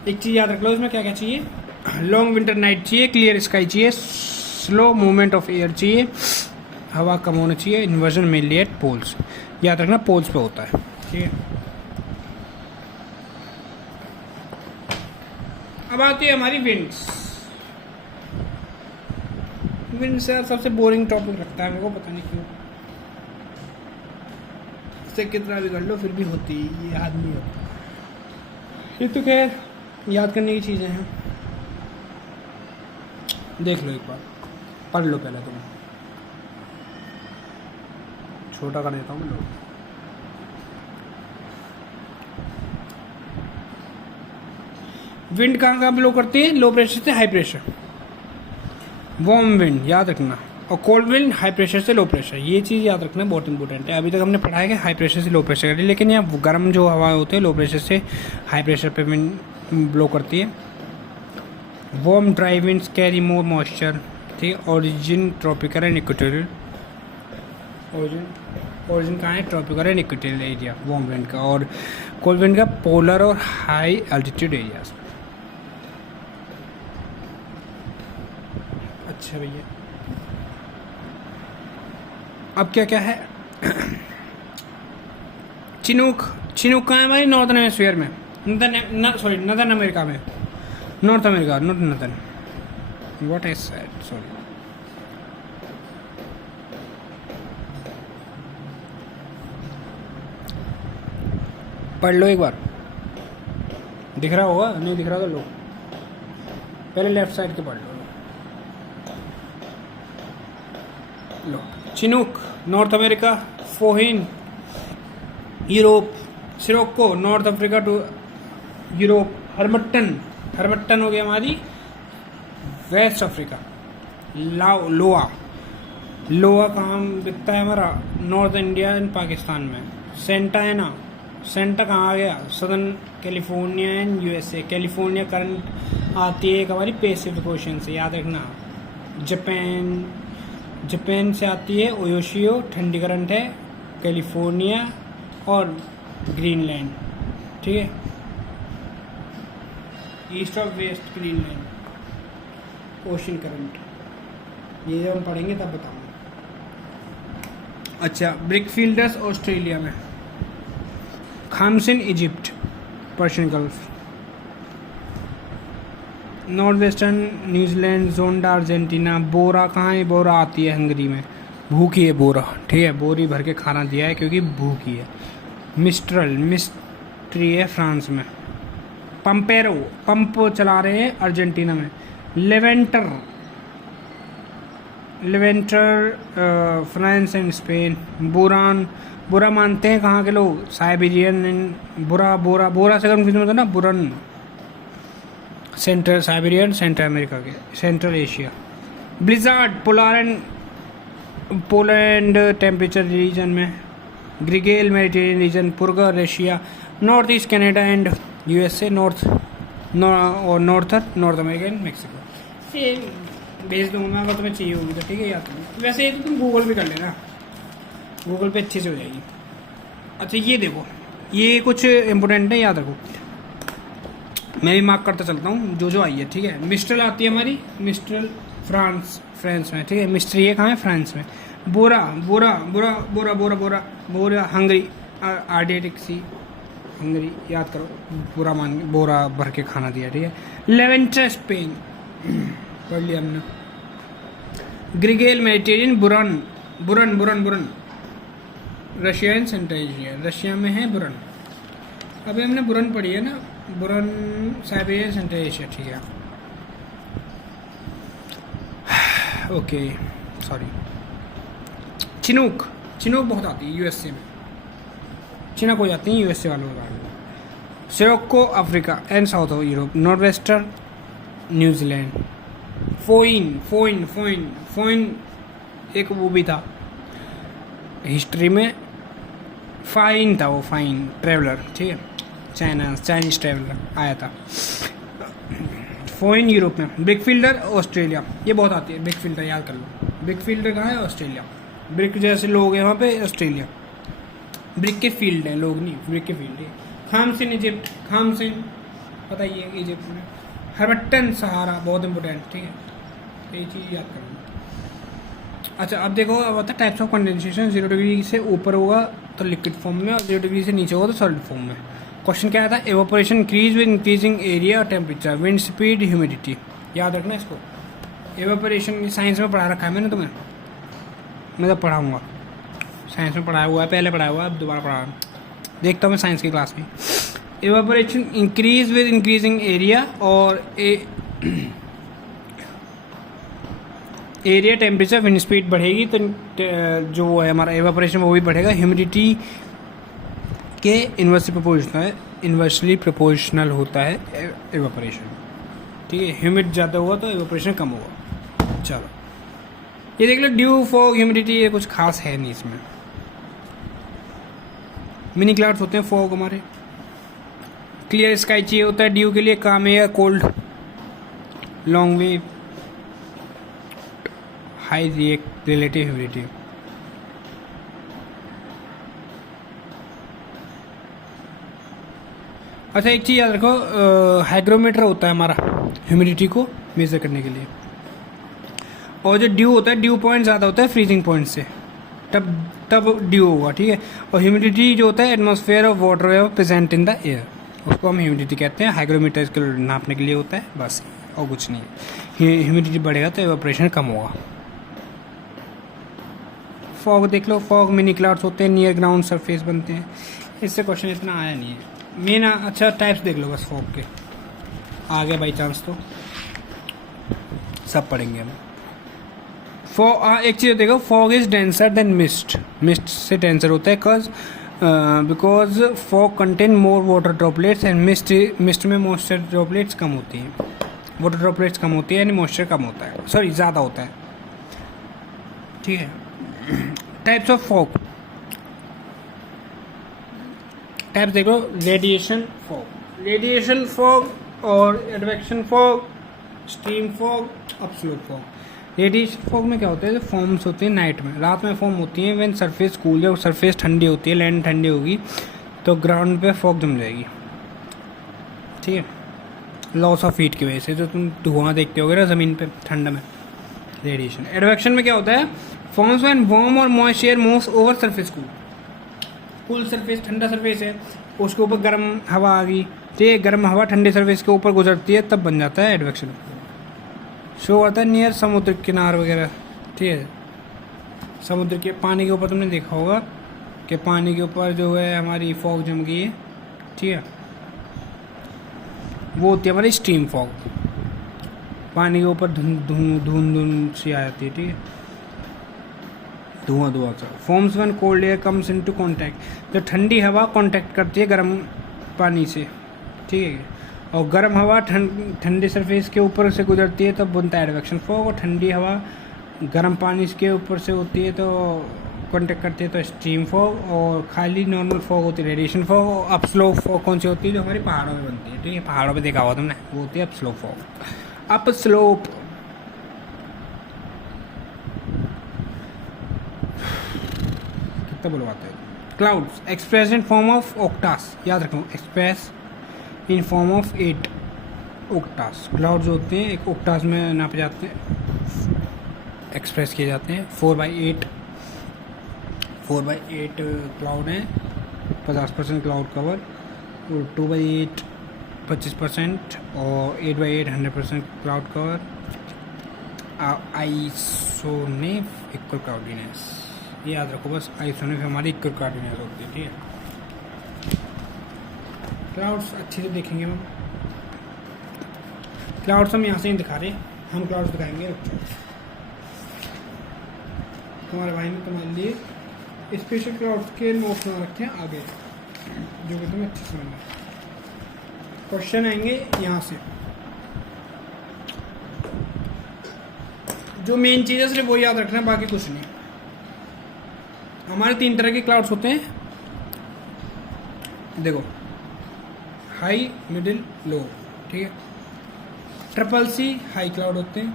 एक चीज़ याद रख लो, इसमें क्या क्या चाहिए, लॉन्ग विंटर नाइट चाहिए, क्लियर स्काई चाहिए, स्लो मूवमेंट ऑफ एयर चाहिए, हवा कम होना चाहिए, इन्वर्जन मेनली एट पोल्स, याद रखना पोल्स पे होता है, ठीक है। अब आती है हमारी विंड्स। विंड्स यार सबसे बोरिंग टॉपिक लगता है मेरे को, पता नहीं क्यों। इससे कितना भी कर लो फिर भी होती, ये याद नहीं होता। ये तो खैर याद करने की चीज़ें हैं, देख लो एक बार, पढ़ लो पहले तुम, छोटा कर देता हूँ मैं। विंड कहाँ कहाँ ब्लो करती है, लो प्रेशर से हाई प्रेशर, वार्म विंड याद रखना, और कोल्ड विंड हाई प्रेशर से लो प्रेशर, ये चीज़ याद रखना बहुत इंपॉर्टेंट है। अभी तक हमने पढ़ा है कि हाई प्रेशर से लो प्रेशर करी, लेकिन यहाँ गर्म जो हवा होती है लो प्रेशर से हाई प्रेशर पे विंड ब्लो करती है। वार्म ड्राई विंड्स कैरी मोर मॉइस्चर, ठीक है। Origin tropical and equatorial, origin कहाँ है, tropical and equatorial area warm wind का, और कोल्ड विंड का पोलर और हाई एल्टीट्यूड एरियाज। अच्छा भैया, अब क्या क्या है, चिनूक कहाँ है भाई, नॉर्थन हेमिस्फीयर में, नदर्न अमेरिका में, north America, not northern, what I said, sorry. पढ़ लो एक बार, दिख रहा होगा, नहीं दिख रहा तो लो, पहले लेफ्ट साइड के पढ़ लो। Chinook North America, Foehn Europe, Sirocco North Africa to Europe, Harmattan हो गया हमारी वेस्ट अफ्रीका, लोआ कहाँ दिखता है हमारा, नॉर्थ इंडिया एंड पाकिस्तान में। सेंटा कहाँ आ गया, southern California and USA, California current आती है एक हमारी पैसिफिक ओशन से, याद रखना। जापान से आती है ओयोशियो, ठंडी करंट है, कैलिफोर्निया और ग्रीनलैंड, ठीक है। ईस्ट और वेस्ट ग्रीनलैंड, ओशन करंट, ये जब हम पढ़ेंगे तब बताऊंगा। अच्छा, ब्रिक फील्डर्स ऑस्ट्रेलिया में, Khamsin Egypt, Persian Gulf, north western New Zealand, Zonda Argentina, Bora कहाँ है? बोरा आती है हंगरी में, भूखी है बोरा, ठीक है, बोरी भर के खाना दिया है क्योंकि भूखी है। मिस्ट्रल मिस्ट्री है फ्रांस में, पंपेरो पंप चला रहे हैं अर्जेंटीना में, लेवेंटर फ्रांस एंड स्पेन, बुरान बुरा मानते हैं कहाँ के लोग? साइबेरियन, बुरा बोरा बोरा से कन्फ्यूजन होता है ना, Buran central Siberian, central America के, central Asia. Blizzard Poland temperature region में, Gregale Mediterranean region, Purga Russia, north east Canada and USA, north north America and Mexico. ये भेज दूंगा अगर तुम्हें चाहिए होगी तो, ठीक है? या तो वैसे ये तो तुम गूगल पे कर लेना, गूगल पे अच्छे से हो जाएगी। अच्छा ये देखो, ये कुछ इम्पोर्टेंट है, याद रखो, मैं भी मार्क करता चलता हूँ जो आई है, ठीक है? मिस्ट्रल आती है हमारी, मिस्ट्रल फ्रांस में, ठीक है? मिस्ट्री है कहाँ है? फ्रांस में। बोरा बोरा बोरा बोरा बोरा बोरा बोरा हंगरी, आर्डियटिक सी, हंगरी, याद करो, बोरा बोरा भर के खाना दिया, ठीक है? लेवेंटर स्पेन, पढ़ लिया हमने। Gregale Mediterranean, Buran Buran Buran Buran Russia and central Asia, Russia में है बुरन। अभी हमने बुरन पढ़ी है ना, बुरन साइबेरिया सेंट्रल एशिया, ठीक है? Okay sorry. चिनूक बहुत आती है यूएसए में, चिनूक हो जाती है यूएसए वालों का। Sirocco Africa and south of Europe, north western New Zealand. Foehn एक वो भी था हिस्ट्री में, फाइन था वो, फाइन ट्रेवलर, ठीक है? चाइनीज ट्रेवलर आया था। फोइन यूरोप में। ब्रिक फील्डर ऑस्ट्रेलिया, ये बहुत आती है, ब्रिक फील्डर याद कर लो। ब्रिक फील्डर कहाँ है? ऑस्ट्रेलिया। ब्रिक जैसे लोग हैं वहाँ पे, ऑस्ट्रेलिया। ब्रिक के फील्ड हैं, लोग नहीं, ब्रिक के फील्ड है। खामसिन इजिप्ट, खामसिन पता ही है इजिप्ट में। हर्बटन सहारा, बहुत इंपॉर्टेंट, ठीक है? ये चीज़ याद करना। अच्छा अब देखो, अब होता है टाइप्स ऑफ कंडेंसेशन। 0 डिग्री से ऊपर होगा तो लिक्विड फॉर्म में, और 0 डिग्री से नीचे होगा तो सॉलिड फॉर्म में। क्वेश्चन क्या आया था? Evaporation increase with increasing area और टेम्परेचर, विंड स्पीड, ह्यूमिडिटी। याद रखना इसको, एवापोरेशन साइंस में पढ़ा रखा है मैंने तुम्हें, मैं तो पढ़ाऊँगा, साइंस में पढ़ाया हुआ है, पहले पढ़ाया हुआ है, अब दोबारा पढ़ा देखता हूँ मैं साइंस की क्लास में। Evaporation increase with increasing area, और एरिया, टेम्परेचर, विंड स्पीड बढ़ेगी तो जो है हमारा एवापोरेशन वो भी बढ़ेगा। ह्यूमिडिटी के इन्वर्सली प्रोपोर्शनल होता है एवापोरेशन, ठीक है? ह्यूमिड ज़्यादा हुआ तो एवापोरेशन कम होगा। चलो ये देख लो, ड्यू, फॉग, ह्यूमिडिटी, ये कुछ खास है नहीं इसमें। मिनी क्लाउड्स होते हैं फॉग हमारे। क्लियर स्काई चाहिए होता है ड्यू के लिए, काम है cold, long wave, high relative humidity. अच्छा एक चीज़ याद रखो, हाइग्रोमीटर होता है हमारा ह्यूमिडिटी को मेजर करने के लिए, और जो ड्यू होता है, ड्यू पॉइंट ज़्यादा होता है फ्रीजिंग पॉइंट से, तब ड्यू होगा, ठीक है? और ह्यूमिडिटी जो होता है atmosphere of water vapour present in the air, उसको हम ह्यूमिडिटी कहते हैं। हाइग्रोमीटर इसको नापने के लिए होता है, बस और कुछ नहीं है। ह्यूमिडिटी बढ़ेगा तो एवापोरेशन कम होगा। फॉग देख लो, फॉग मिनी क्लाउड्स होते हैं, नियर ग्राउंड सरफेस बनते हैं। इससे क्वेश्चन इतना आया नहीं है मेन। अच्छा टाइप्स देख लो बस फॉग के, आ गया बाई चांस तो सब पढ़ेंगे हम। एक चीज़ देखो, fog is denser then mist, mist से डेंसर होता है because fog contain more water droplets and mist में मॉइस्चर ड्रॉपलेट्स कम होती हैं, वाटर ड्रॉपलेट्स कम होती है यानी मॉइस्चर कम होता है, सॉरी ज़्यादा होता है, ठीक है? टाइप्स ऑफ फॉग, टाइप्स देखो, रेडिएशन फॉग और advection fog, stream fog, absolute fog. Radiation fog में क्या होता है? जो फॉर्म्स होती हैं नाइट में, रात में फॉर्म होती हैं व्हेन सरफेस कूल, जब सरफेस ठंडी होती है, लैंड ठंडी होगी तो ग्राउंड पे फॉग जम जाएगी, ठीक है? लॉस ऑफ हीट की वजह से, जो तुम धुआं देखते होगे ना ज़मीन पे ठंड में, रेडिएशन। एडवेक्शन में क्या होता है, फॉर्म्स व्हेन वार्म और moist air moves over surface cool surface, ठंडा सरफेस है, उसके ऊपर गर्म हवा आ गई, ठीक है, गर्म हवा ठंडे सरफेस के ऊपर गुजरती है, तब बन जाता है एडवेक्शन। शो होता है नियर समुद्र किनार वगैरह, ठीक है, समुद्र के पानी के ऊपर तुमने देखा होगा कि पानी के ऊपर जो है हमारी फॉग जम गई है, ठीक है, वो होती है हमारी स्टीम फॉग, पानी के ऊपर धुंध सी आ जाती है, ठीक है, धुआं सा। Forms when cold air comes into contact, जो ठंडी हवा कांटेक्ट करती है गर्म पानी से, ठीक है, और गर्म हवा ठंडे सरफेस के ऊपर से गुजरती है तब बनता है एडवेक्शन फॉग, और ठंडी हवा गर्म पानी के ऊपर से होती है तो कांटेक्ट करती है तो स्टीम फॉग, और खाली नॉर्मल फॉग होती है रेडिएशन फॉग। और अप स्लो फॉग कौन सी होती है, जो हमारी पहाड़ों में बनती है, ठीक है, पहाड़ों पे देखा हुआ तुमने, वो होती है up slow fog. Up slope, कितना बुलवाते हैं। Clouds express in form of oktas, याद रखो, express in form of 8 oktas. Clouds होते हैं एक ओक्टास में नापे जाते हैं, एक्सप्रेस किए जाते हैं। 4/8 क्लाउड है, 50% क्लाउड कवर, और 2/8 25%, और 8/8 100% क्लाउड कवर। आइसोनेफ इक्वल क्लाउडीनेस, ये याद रखो बस, आइसोनेफ हमारी इक्वल क्लाउडीनेस होती है, ठीक है। क्लाउड्स अच्छे से देखेंगे हम, क्लाउड्स हम यहाँ से ही दिखा रहे, हम क्लाउड्स दिखाएंगे तुम्हारे भाई ने तुम्हारे लिए स्पेशल क्लाउड्स के नोट्स बना रखे हैं आगे, जो कि तुम्हें अच्छे समझना। क्वेश्चन आएंगे यहाँ से, जो मेन चीज़ है सिर्फ वो याद रखना है, बाकी कुछ नहीं। हमारे 3 तरह के क्लाउड्स होते हैं, देखो, हाई, मिडिल, लो, ठीक है। ट्रिपल सी हाई क्लाउड होते हैं,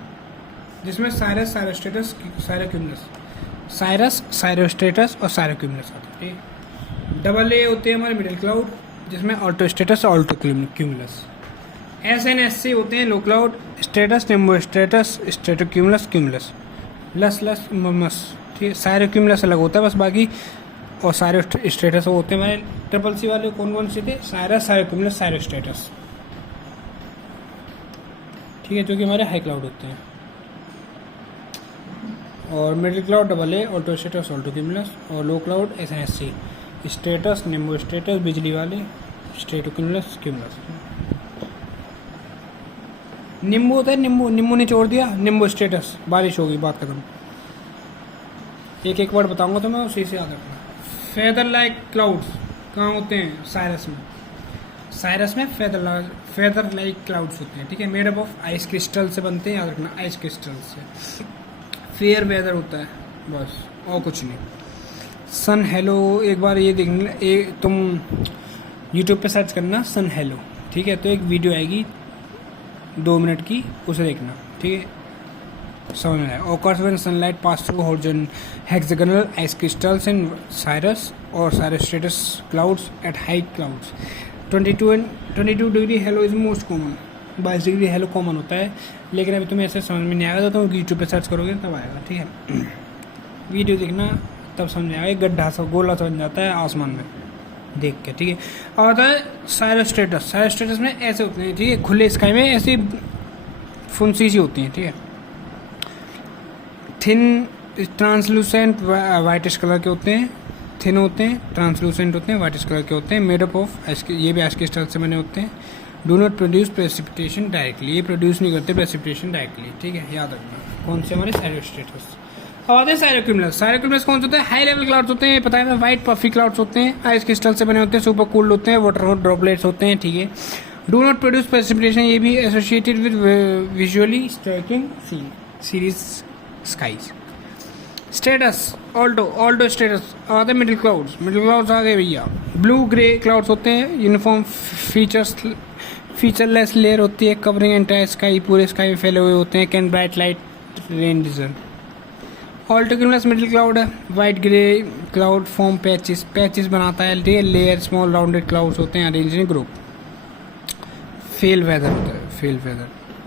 जिसमें साइरस, साइरोस्ट्रेटस, साइरोक्यूमुलस, साइरस, साइरोस्ट्रेटस और साइरोक्यूमुलस आते हैं। डबल ए होते हैं हमारे मिडिल क्लाउड, जिसमें ऑल्टोस्ट्रेटस और ऑल्टोक्यूमुलस। SNSC होते हैं लो क्लाउड, स्ट्रेटस, निम्बोस्ट्रेटस, स्ट्रेटोक्यूमुलस, क्यूमुलस, लस मस, ठीक है। साइरोक्यूमुलस अलग होता है बस, बाकी और साइरोस्ट्रेटस होते हैं हमारे ट्रिपल सी वाले। कौन से थे, साइरस, साइरोक्यूमुलस, साइरोस्ट्रेटस, ठीक है, जो कि हमारे हाई क्लाउड होते हैं। और मिडिल क्लाउड डबल ए, ऑल्टोस्ट्रेटस, ऑल्टोक्यूमुलस, और लो क्लाउड SNSC, स्ट्रेटस, निम्बोस्ट्रेटस, बिजली वाले, स्ट्रेटोक्यूमुलस, क्यूमुलस। नींबू होता है, नींबू ने छोड़ दिया, निम्बो स्टेटस, बारिश होगी, बात खत्म। एक वर्ड बताऊंगा तो मैं उसी से याद रखना। फेदर लाइक क्लाउड्स कहाँ होते हैं, साइरस में। साइरस में फेदर लाइक क्लाउड्स होते हैं, ठीक है, made up of ice crystal से बनते हैं, याद रखना, आइस क्रिस्टल से। फेयर वेदर होता है बस, और कुछ नहीं। सन हेलो, एक बार ये देखना, तुम यूट्यूब पे सर्च करना सन हेलो, ठीक है, तो एक वीडियो आएगी 2 मिनट की, उसे देखना, ठीक है, समझ में आया। Occurs when sunlight pass through horizon hexagonal ice crystals in cirrus और cirrostratus clouds at high clouds. 22 degree halo is most common, 22 degree halo common होता है, लेकिन अभी तुम्हें ऐसे समझ में नहीं आएगा, तो तुम यूट्यूब पे सर्च करोगे तब आएगा, ठीक है। वीडियो देखना तब समझ में आएगा, गड्ढा सा गोला सा बन जाता है आसमान में देख के, ठीक है। और होता है साइरोस्ट्रेटस, साइरोस्ट्रेटस में ऐसे होते हैं, ठीक है, खुले स्काई में ऐसी फुंसी सी होती हैं, ठीक है, थिन ट्रांसलूसेंट वाइटिश कलर के होते हैं, थिन होते हैं, ट्रांसलूसेंट होते हैं, वाइटिश कलर के होते हैं, मेड अप ऑफ, ये भी आइस क्रिस्टल से बने होते हैं। Do not produce precipitation directly, ये प्रोड्यूस नहीं करते प्रेसिपिटेशन डायरेक्टली, ठीक है, याद रखना। कौन से हमारे साइरोस्ट्रेटस। अब आते हैं साइरोक्यूमुलस। साइरोक्यूमुलस कौन से होते हैं, हाई लेवल क्लाउड्स होते हैं, पता है, वाइट पफी क्लाउड्स होते हैं, आइस क्रिस्टल से बने होते हैं, सुपर कूल्ड होते हैं, वाटर ड्रॉपलेट्स होते हैं, ठीक है। डू नॉट प्रोड्यूस प्रेसिपिटेशन, ये भी associated with visually striking series skies. Stratus, altostratus आते हैं मिडिल क्लाउड्स आ गए भैया। ब्लू ग्रे क्लाउड्स होते हैं, यूनिफॉर्म फीचरलेस लेयर होती है, कवरिंग एंटायर स्काई, पूरे स्काई में फैले हुए होते हैं, can bright light rain discern. Altocumulus middle cloud है, white grey cloud form patches बनाता है, लेयर स्मॉल राउंडेड क्लाउड्स होते हैं, arrange in group. Fair weather होता है,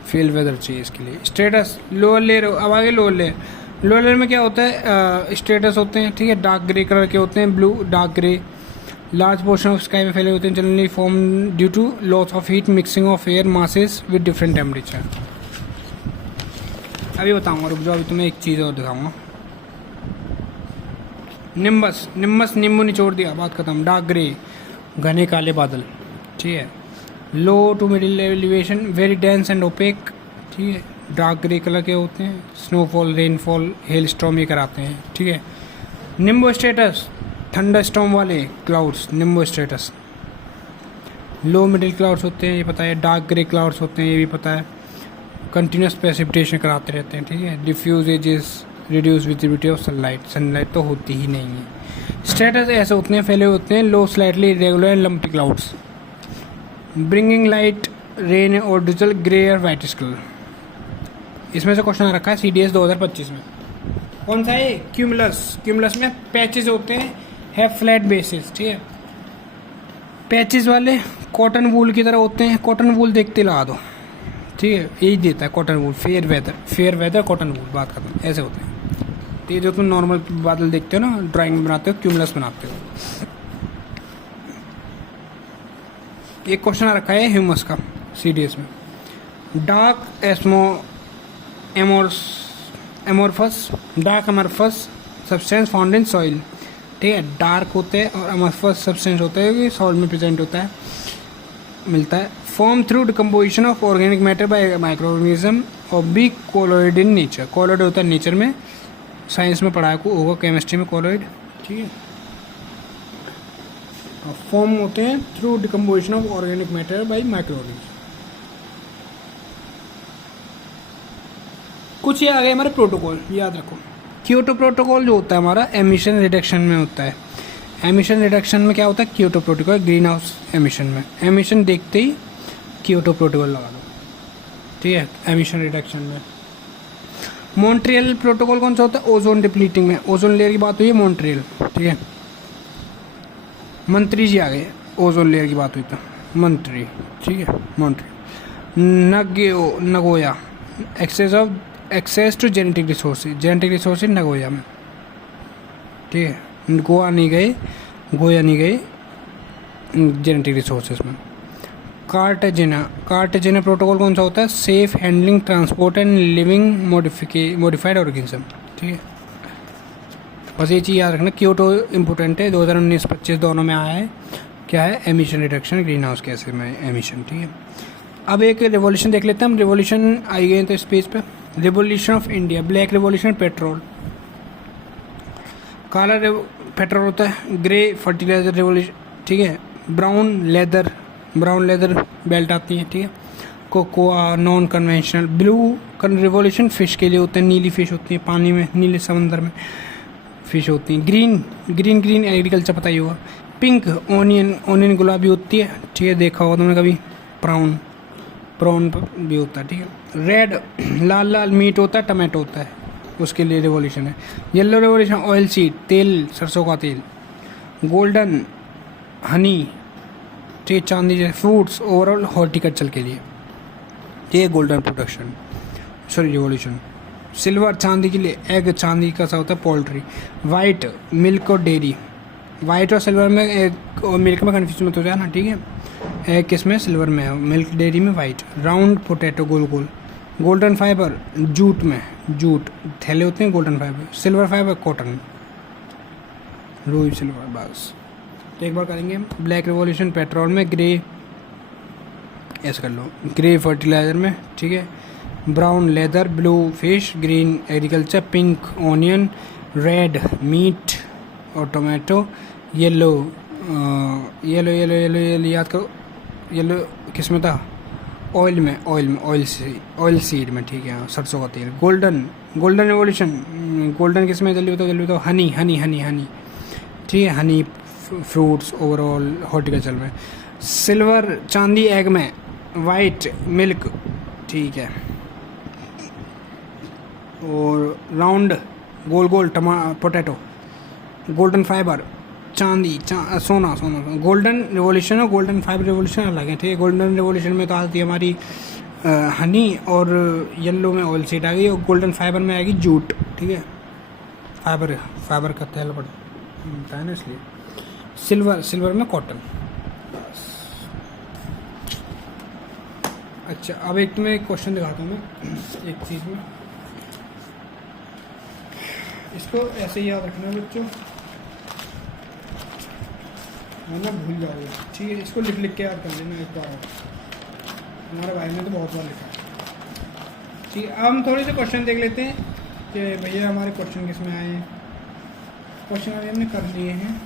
फेल वेदर चाहिए इसके लिए। स्टेटस लोअर लेयर, अब आगे लोअर लेयर में क्या होता है, स्टेटस होते हैं, ठीक है, डार्क ग्रे कलर के होते हैं, blue dark grey. Large portion of sky में फैले होते हैं, generally form due to loss of heat, mixing of air masses with different temperature. अभी बताऊंगा, रुक जाओ, अभी तुम्हें एक चीज़ और दिखाऊंगा। निम्बस नींबू निचोड़ दिया, बात खत्म। डार्क ग्रे घने काले बादल, ठीक है। Low to middle elevation very dense and opaque, ठीक है, डार्क ग्रे कलर के होते हैं। स्नोफॉल, रेनफॉल, हेल स्टॉर्म ये कराते हैं, ठीक है। निम्बो स्टेटस थंडर स्टॉर्म वाले clouds, Nimbo status. Low middle clouds होते हैं, ये पता है। डार्क ग्रे क्लाउड्स होते हैं, ये भी पता है। कंटिन्यूस प्रेसिपिटेशन कराते रहते हैं, ठीक है। Diffuse edges reduce visibility of sunlight तो होती ही नहीं है। स्टेटस ऐसे होते हैं, फैले होते हैं। Low slightly irregular and lumpy clouds bringing light rain और डिजिटल ग्रे और वाइटिश कलर। इसमें से क्वेश्चन आ रखा है CDS 2025 में। कौन सा है? क्यूमुलस में पैचेस होते हैं, है फ्लैट बेसिस, ठीक है। पैचेस वाले कॉटन वूल की तरह होते हैं, कॉटन वूल देखते लगा दो, ठीक है, यही देता है cotton wool. Fair weather cotton wool, बात खत्म, ऐसे होते हैं। तो ये जो तुम नॉर्मल बादल देखते हो ना, ड्राइंग में बनाते हो, क्यूमुलस बनाते हो। एक क्वेश्चन आ रखा है ह्यूमस का CDS में। Dark amorphous substance found in soil, ठीक है। डार्क होते हैं और एमोरफस सब्सटेंस होता है, ये सॉइल में प्रेजेंट होता है, मिलता है। Form through decomposition of organic matter by microorganism और be colloid in nature. Colloid होता है नेचर में, साइंस में पढ़ाया को होगा, केमिस्ट्री में कोलोइड, ठीक है। फॉर्म होते हैं through decomposition of organic matter by micro organism. कुछ ये आ गए हमारे प्रोटोकॉल, याद रखो। क्योटो प्रोटोकॉल जो होता है हमारा एमिशन रिडक्शन में होता है। एमिशन रिडक्शन में क्या होता है? Kyoto protocol green house emission में। एमिशन देखते ही क्योटो प्रोटोकॉल लगा दो, ठीक है, एमिशन रिडक्शन में। मॉन्ट्रियल प्रोटोकॉल कौन सा होता है? ओजोन डिप्लीटिंग में, ओजोन लेयर की बात हुई है, मॉन्ट्रियल, ठीक है। मंत्री जी आ गए, ओजोन लेयर की बात हुई तो मंत्री, ठीक है, Montreal. Nagoya access to genetic resources Nagoya में, ठीक है। गोया नहीं गए जेनेटिक रिसोर्सेज में। कार्टेजेना प्रोटोकॉल कौन सा होता है? Safe handling, transport and living modified organism, ठीक है। बस ये चीज़ याद रखना, क्योटो इम्पोर्टेंट है, 2019-25 दोनों में आया है। क्या है? Emission reduction, green house gases में एमिशन, ठीक है। अब एक रिवॉल्यूशन देख लेते हैं हम। रिवॉल्यूशन आई गए तो इस पेज पे। Revolution of India, black revolution petrol, काला पेट्रोल होता है, ग्रे फर्टिलाइजर रिवॉल्यूशन, ठीक है। ब्राउन लेदर बेल्ट आती है, ठीक है। Cocoa non conventional. Blue revolution fish के लिए होते हैं, नीली फिश होती है पानी में, नीले समंदर में फिश होती हैं। ग्रीन एग्रीकल्चर पता ही होगा। पिंक ऑनियन गुलाबी होती है, ठीक है, देखा होगा तुमने कभी। प्रॉन भी होता है, ठीक है। रेड लाल मीट होता है, टमाटो होता है, उसके लिए रिवॉल्यूशन है। येलो रिवॉल्यूशन ऑयल सीड, तेल, सरसों का तेल। गोल्डन हनी, ठीक है, चांदी जैसे फ्रूट्स, ओवरऑल हॉर्टिकल्चर के लिए, ठीक है, golden production, sorry revolution. Silver चांदी के लिए, एग चांदी का सा होता है, पोल्ट्री। वाइट मिल्क और डेयरी, वाइट और सिल्वर में एग और मिल्क में कन्फ्यूजन मत हो जाए ना, ठीक है। एग किस में? सिल्वर में है, मिल्क डेयरी में वाइट। राउंड पोटैटो, गोल। गोल्डन फाइबर जूट में, जूट थैले होते हैं, golden fibre. Silver fibre cotton, रूई सिल्वर, बस। तो एक बार करेंगे हम। ब्लैक रिवॉल्यूशन पेट्रोल में, ग्रे ऐसे कर लो, ग्रे फर्टिलाइजर में, ठीक है। Brown leather, blue fish, green agriculture, pink onion, red meat और टोमेटो। येलो याद करो, येलो किस में था? ऑयल सीड में, ठीक है, सरसों का तेल। गोल्डन रिवॉल्यूशन, गोल्डन किस में? जल्दी बताओ। हनी, ठीक है, हनी फ्रूट्स, ओवरऑल हॉर्टिकल्चर में। सिल्वर चांदी एग में, वाइट मिल्क, ठीक है। और राउंड गोल पोटैटो। गोल्डन फाइबर चांदी सोना सोना गोल्डन रिवॉल्यूशन और गोल्डन फाइबर रिवॉल्यूशन अलग है, ठीक है। गोल्डन रिवॉल्यूशन में तो आती है हमारी हनी, और येलो में ऑयल सीड आ गई, और गोल्डन फाइबर में आएगी जूट, ठीक है। फाइबर का तेल पड़ता है ना, इसलिए। सिल्वर में कॉटन। अच्छा, अब एक तुम्हें क्वेश्चन दिखाता हूँ मैं एक चीज़ में, इसको ऐसे ही याद रखना बच्चों, वरना भूल जाओगे, ठीक है। इसको लिख के याद कर लेना एक बार, हमारे भाई ने तो बहुत बार लिखा, ठीक है। अब हम थोड़े से क्वेश्चन देख लेते हैं कि भैया हमारे क्वेश्चन किस में आए हैं। क्वेश्चन अभी हमने कर लिए हैं,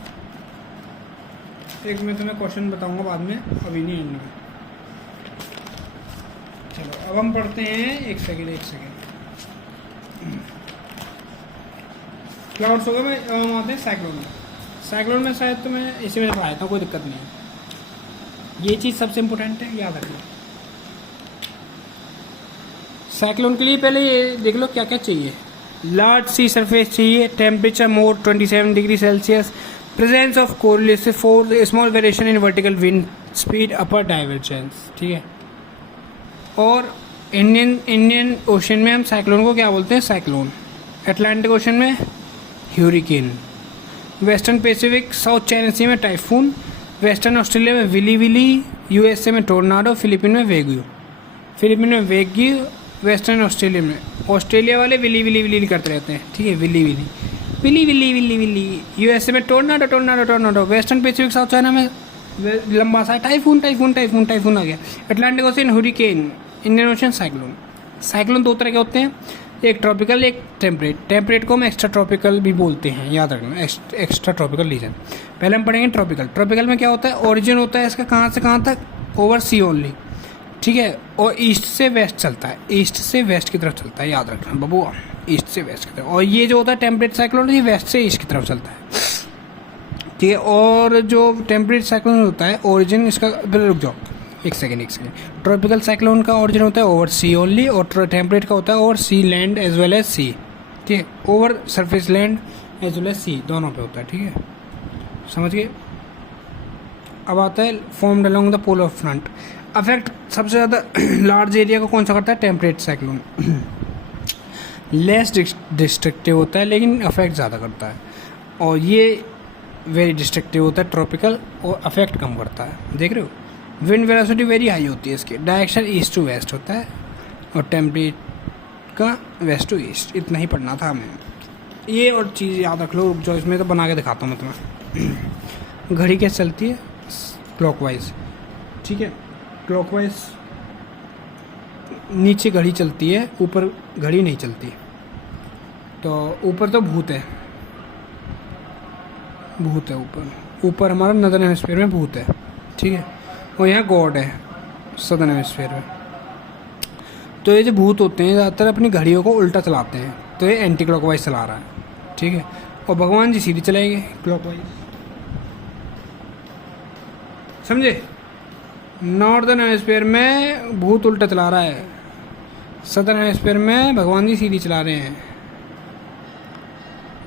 एक मैं तुम्हें क्वेश्चन बताऊंगा बाद में, अभी नहीं एंड में। चलो अब हम पढ़ते हैं, एक सेकेंड क्लाउड्स हो गए। मैं हम आते हैं साइक्लोन में। साइक्लोन में शायद तो मैं इसी में पढ़ाया था, कोई दिक्कत नहीं है। ये चीज़ सबसे इम्पोर्टेंट है, याद रखना। साइक्लोन के लिए पहले ये देख लो क्या क्या चाहिए। लार्ज सी सरफेस चाहिए, temperature more 27 degree Celsius, presence of Coriolis force, small variation in vertical wind speed, upper divergence, ठीक है। और इंडियन ओशन में हम साइक्लोन को क्या बोलते हैं? साइक्लोन। अटलांटिक ओशन में hurricane, western Pacific south China sea में टाइफून, वेस्टर्न ऑस्ट्रेलिया में विली, यूएसए में टोर्नाडो, फिलीपीन में वेग्यू, वेस्टर्न ऑस्ट्रेलिया में, ऑस्ट्रेलिया वाले विली करते रहते हैं, ठीक है। विली। यूएसए में tornado. Western Pacific south China में लंबा सा टाइफून आ गया। Atlantic ocean hurricane, Indian ocean cyclone. Cyclone दो तरह के होते हैं, एक ट्रॉपिकल एक टेम्परेट। टेम्परेट को हम एक्स्ट्रा ट्रॉपिकल भी बोलते हैं, याद रखना, एक्स्ट्रा ट्रॉपिकल रीजन। पहले हम पढ़ेंगे ट्रॉपिकल। ट्रॉपिकल में क्या होता है? ओरिजिन होता है इसका कहाँ से कहाँ तक? ओवर सी ओनली, ठीक है। और ईस्ट से वेस्ट चलता है, ईस्ट से वेस्ट की तरफ चलता है, याद रखना बबुआ, ईस्ट से वेस्ट की तरफ। और ये जो होता है टेम्परेट साइक्लोन, ये वेस्ट से ईस्ट की तरफ चलता है, ठीक है। और जो टेम्परेट साइक्लोन होता है, ओरिजिन इसका, रुक जाओ एक सेकेंड। ट्रॉपिकल साइक्लोन का ओरिजिन होता है ओवर सी ओनली, और टेम्परेट का होता है over sea land as well as sea, ठीक है। Over surface land as well as sea, दोनों पे होता है, ठीक है, समझ गए। अब आता है formed along the polar front. Affect सबसे ज़्यादा लार्ज एरिया को कौन सा करता है? Temperate cyclone. लेस डिस्ट्रक्टिव होता है लेकिन अफेक्ट ज़्यादा करता है, और ये वेरी डिस्ट्रक्टिव होता है ट्रॉपिकल, और अफेक्ट कम करता है, देख रहे हो। विंड वेलोसिटी वेरी हाई होती है इसकी, डायरेक्शन ईस्ट टू वेस्ट होता है, और टेम्परेट का वेस्ट टू ईस्ट। इतना ही पढ़ना था हमें, ये और चीज़ याद रख लो। जो इसमें तो बना के दिखाता हूँ मैं तुम्हें। घड़ी कैसे चलती है? क्लॉकवाइज, ठीक है। क्लॉकवाइज नीचे घड़ी चलती है, ऊपर घड़ी नहीं चलती। तो ऊपर तो भूत है ऊपर हमारा नदर्न हेमिस्फीयर में भूत है, ठीक है। और यहाँ गॉड है सदर्न हेमिस्फीयर में। तो ये जो भूत होते हैं ज़्यादातर अपनी घड़ियों को उल्टा चलाते हैं, तो ये एंटी क्लॉकवाइज चला रहा है, ठीक है। और भगवान जी सीधी चलाएंगे क्लॉकवाइज, समझे। नॉर्दर्न हेमिस्फीयर में भूत उल्टा चला रहा है, सदर्न हेमिस्फीयर में भगवान जी सीधी चला रहे हैं।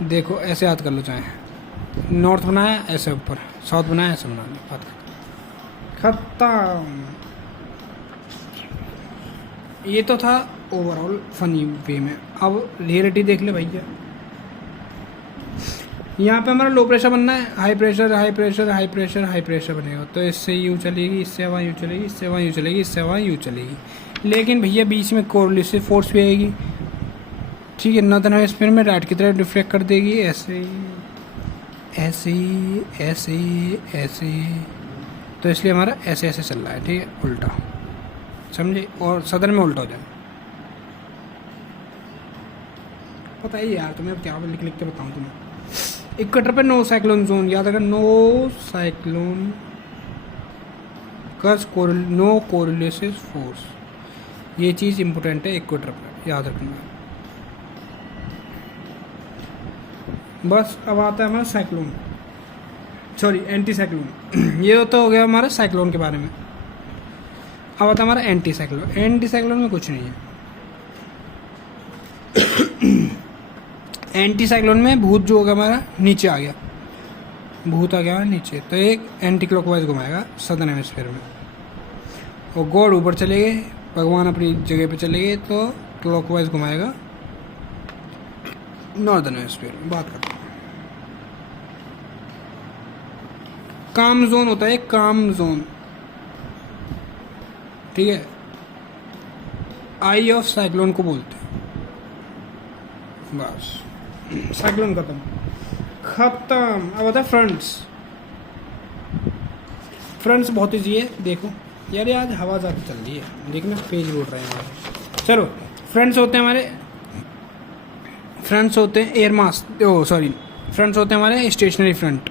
देखो ऐसे याद कर लो, चाहे नॉर्थ बनाया ऐसे ऊपर, साउथ बनाया ऐसे बनाना, बात खत्म। ये तो था ओवरऑल फनी वे में। अब रियलिटी देख ले भैया। यहाँ पे हमारा लो प्रेशर बनना है, हाई प्रेशर बनेगा। तो इससे यू चलेगी, इससे हवा यूँ चलेगी, इससे हवा यूँ चलेगी, इससे हवा यूँ चलेगी। लेकिन भैया बीच में कोरिलेटिव फोर्स भी आएगी, ठीक है। नॉर्दर्न हेमिस्फीयर में राइट की तरफ रिफ्लेक्ट कर देगी, ऐसे। तो इसलिए हमारा ऐसे चल रहा है, ठीक है, उल्टा, समझे। और सदर्न में उल्टा हो जाए, पता ही यार तुम्हें, अब क्या लिख के बताऊँ तुम्हें। इक्वेटर पे नो साइक्लोन जोन, याद रखना, no cyclone no Coriolis force, ये चीज़ इंपॉर्टेंट है इक्वेटर पर, याद रखना। बस अब आता है हमारा साइक्लोन, सॉरी एंटी साइक्लोन। ये तो हो गया हमारा साइक्लोन के बारे में। अब आता है हमारा एंटी साइक्लोन। एंटी साइक्लोन में कुछ नहीं है। एंटी साइक्लोन में भूत जो होगा हमारा नीचे आ गया, भूत आ गया है नीचे, तो एक एंटी क्लॉकवाइज घुमाएगा सदर्न हेमिस्फीयर में, और गॉड ऊपर चले गए, भगवान अपनी जगह पे चले गए, तो क्लॉकवाइज घुमाएगा नॉर्दर्न हेमिस्फीयर में। बात करते हैं काम जोन होता है, काम जोन, ठीक है, आई ऑफ साइक्लोन को बोलते हैं। बस साइक्लोन खत्म। अब आता है फ्रंट्स। फ्रंट्स बहुत ईजी है, देखो यार आज हवा ज़्यादा चल रही है, देखना पेज उड़ रहे हैं हमारे। चलो फ्रंट्स होते हैं हमारे, फ्रंट्स होते हैं एयर मास, ओ सॉरी, फ्रंट्स होते हैं हमारे स्टेशनरी फ्रंट।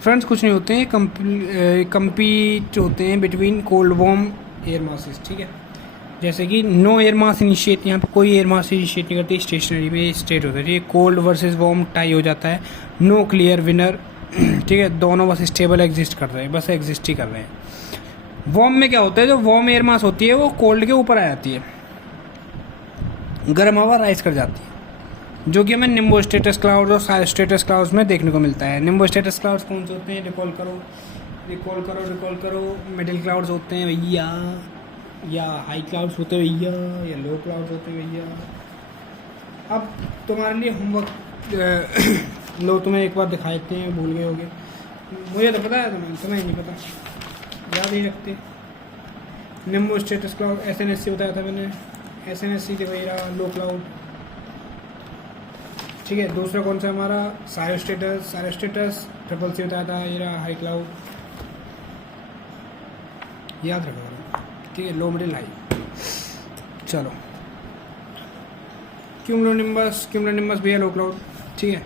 फ्रंट्स कुछ नहीं होते हैं, कंपीट होते हैं between cold warm air masses, ठीक है। जैसे कि नो एयर मास इनिशिएट, यहाँ पे कोई एयर मास इनिशिएट नहीं करती, स्टेशनरी में स्टेट होता है, ठीक है। कोल्ड वर्सेस वार्म टाई हो जाता है, नो क्लियर विनर, ठीक है। दोनों बस स्टेबल एग्जिस्ट कर रहे हैं, बस एग्जिस्ट ही कर रहे हैं। वार्म में क्या होता है, जो वार्म एयर मास होती है वो कोल्ड के ऊपर आ जाती है, गर्म हवा राइज कर जाती है, जो कि हमें निम्बो स्टेटस क्लाउड्स और साइरो स्टेटस क्लाउड्स में देखने को मिलता है। निम्बो स्टेटस क्लाउड्स कौन से होते हैं, रिकॉल करो, मिडिल क्लाउड्स होते हैं भैया, या हाई क्लाउड्स होते हैं भैया, या लो क्लाउड्स होते हैं भैया। अब तुम्हारे लिए होमवर्क लो, तुम्हें एक बार दिखा देते हैं, भूल गए होगे, मुझे तो पता है, तुम्हें नहीं पता, याद ही रखते। निम्बो स्टेटस क्लाउड SNSC बताया था मैंने, SNSC के भैया लो क्लाउड, ठीक है। दूसरा कौन सा हमारा साइरो स्टेटस ट्रिपल सी बताया था, ये रहा हाई क्लाउड, याद रखो, ठीक है। Low middle high. चलो क्यूमुलोनिम्बस भी है लो क्लाउड, ठीक है।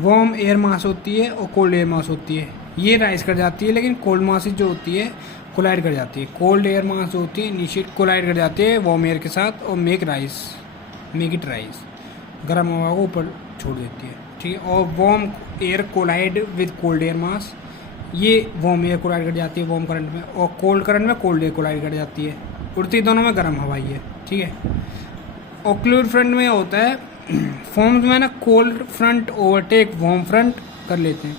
वार्म एयर मास होती है और कोल्ड एयर मास होती है, ये राइज कर जाती है, लेकिन कोल्ड मास जो होती है कोलाइड कर जाती है। कोल्ड एयर मास जो होती है नीचे कोलाइड कर जाती है वार्म एयर के साथ, और मेक इट राइज, गर्म हवा को ऊपर छोड़ देती है, ठीक है। और warm air collide with cold air mass, ये वार्म एयर कोलाइड कर जाती है वार्म करंट में, और कोल्ड करंट में कोल्ड एयर कोलाइड कर जाती है, उड़ती दोनों में गर्म हवा ही है, ठीक है। और क्लूड फ्रंट में होता है, फॉर्म्स में ना cold front overtake warm front कर लेते हैं,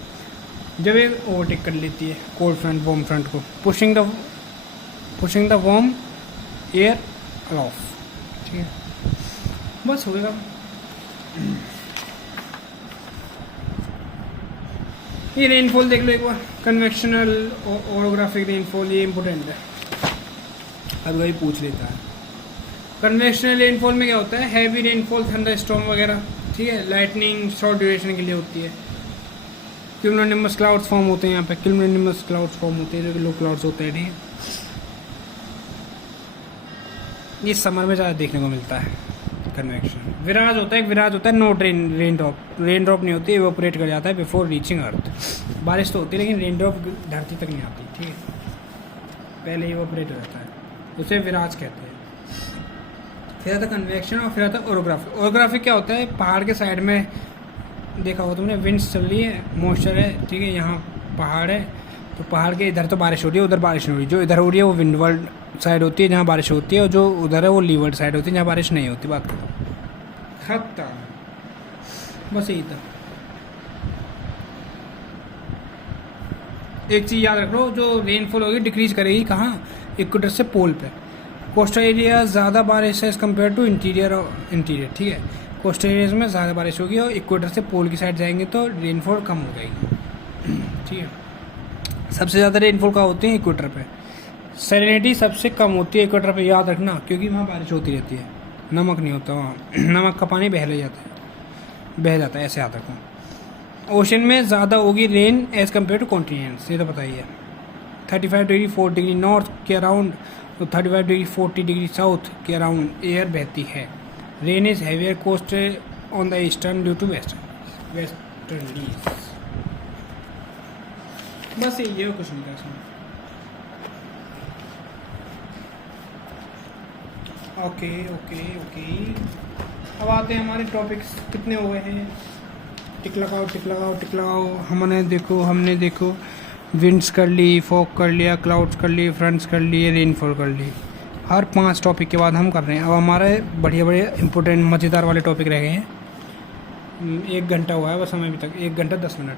जब ये ओवरटेक कर लेती है कोल्ड फ्रंट वार्म फ्रंट को, pushing the warm air of, ठीक है। बस होएगा। ये रेनफॉल देख लो एक बार, कन्वेक्शनल ओरोग्राफिक रेनफॉल, ये इंपॉर्टेंट है, अब वही पूछ लेता है। कन्वेक्शनल रेनफॉल में क्या होता है, हैवी रेनफॉल, थंडर स्टॉर्म वगैरह, ठीक है। लाइटनिंग शॉर्ट ड्यूरेशन के लिए होती है। क्यूमुलोनिम्बस क्लाउड्स फॉर्म होते हैं यहाँ पे, क्यूमुलोनिम्बस क्लाउड्स फॉर्म होते हैं, जो कि लो क्लाउड्स होते हैं, ठीक है। ये समर में ज़्यादा देखने को मिलता है कन्वेक्शन। विराज होता है नो रेन ड्रॉप नहीं होती, इवेपोरेट कर जाता है बिफोर रीचिंग अर्थ। बारिश तो होती है लेकिन रेन ड्रॉप धरती तक नहीं आती, ठीक है, पहले इवेपोरेट हो जाता है, उसे विराज कहते हैं। फिर आता कन्वेक्शन और फिर आता ओरोग्राफिक। ओरोग्राफिक क्या होता है, पहाड़ के साइड में देखा हो तुमने, विंड्स चल रही है, मॉइस्चर है, ठीक है, यहाँ पहाड़ है, तो पहाड़ के इधर तो बारिश हो रही है, उधर बारिश नहीं हो रही, जो इधर हो रही है वो विंडवर्ड साइड होती है जहाँ बारिश होती है, और जो उधर है वो लीवर्ड साइड होती है जहाँ बारिश नहीं होती। बात करो खत्म, बस यही था। एक चीज़ याद रख लो, जो रेनफॉल होगी डिक्रीज करेगी कहाँ, इक्वेटर से पोल पे। कोस्टल एरिया ज़्यादा बारिश है एज़ कम्पेयर टू इंटीरियर, ठीक है। कोस्टल एरियाज में ज़्यादा बारिश होगी, और इक्वेटर से पोल की साइड जाएंगे तो रेनफॉल कम हो जाएगी, ठीक है। सबसे ज़्यादा रेनफॉल का होती है इक्वेटर पे, सैलिनिटी सबसे कम होती है इक्वेटर पे, याद रखना, क्योंकि वहाँ बारिश होती रहती है, नमक नहीं होता वहाँ नमक का पानी बह जाता है, ऐसे याद रखो। ओशन में ज़्यादा होगी rain as compared to continents, ये तो पता ही है। 35 डिग्री 4 डिग्री नॉर्थ के अराउंड, तो 35 डिग्री 40 डिग्री साउथ के अराउंड एयर बहती है। Rain is heavier coast on the eastern due to westerlies. बस ये कुछ नहीं था। ओके। अब आते हैं हमारे टॉपिक्स, कितने हो गए हैं, टिक लगाओ। हमने देखो विंड्स कर ली, फॉग कर लिया, क्लाउड्स कर लिए, फ्रंट्स कर लिए, रेनफॉल कर ली। हर 5 टॉपिक के बाद हम कर रहे हैं। अब हमारे बढ़िया इंपॉर्टेंट मज़ेदार वाले टॉपिक रह गए हैं, 1 घंटा हुआ है बस हमें अभी तक, 1 घंटा 10 मिनट,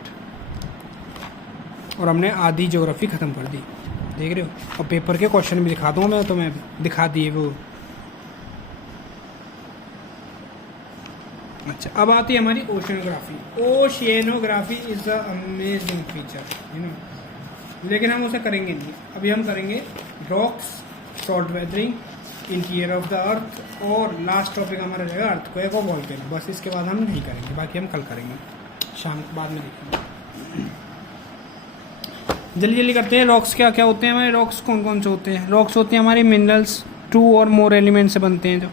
और हमने आधी ज्योग्राफी ख़त्म कर दी, देख रहे हो। और पेपर के क्वेश्चन भी दिखा दूँगा मैं तुम्हें, दिखा दिए वो। अच्छा, अब आती है हमारी oceanography. Oceanography is a amazing feature, you know, लेकिन हम उसे करेंगे नहीं। अभी हम करेंगे rocks, salt weathering, interior of the earth, और लास्ट टॉपिक हमारा रहेगा अर्थक्वेक और वोल्केनो। बस इसके बाद हम नहीं करेंगे, बाकी हम कल करेंगे, शाम बाद में देखेंगे। जल्दी जल्दी करते हैं। रॉक्स क्या क्या होते हैं हमारे? रॉक्स कौन कौन से होते हैं? रॉक्स होते हैं हमारे मिनरल्स, 2 और मोर एलिमेंट से बनते हैं। जो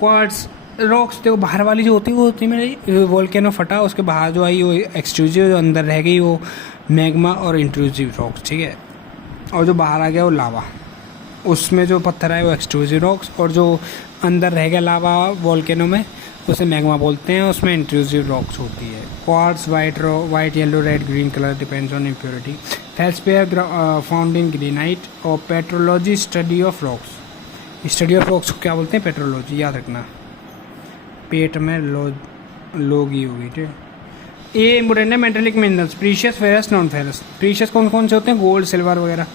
क्वार्ट्स रॉक्स, देखो बाहर वाली जो होती है वो होती है मेरी वोल्केनो फटा, उसके बाहर जो आई वो एक्सट्रूसिव, जो अंदर रह गई वो मैग्मा और इंट्रूसिव रॉक्स, ठीक है। और जो बाहर आ गया वो लावा, उसमें जो पत्थर है वो एक्सट्रूसिव रॉक्स, और जो अंदर रह गया लावा वोल्केनो में उसे मैग्मा बोलते हैं, उसमें इंट्रूसिव रॉक्स होती है। Quartz white yellow red green colour depends on impurity. Feldspar found in granite. और petrology study of rocks. Study of rocks को क्या बोलते हैं? पेट्रोलॉजी, याद रखना, पेट में लोगी होगी, ठीक है। ये इंपोर्टेंट है। Metallic minerals, precious, ferrous, non ferrous. Precious कौन कौन से होते हैं? गोल्ड, सिल्वर वगैरह,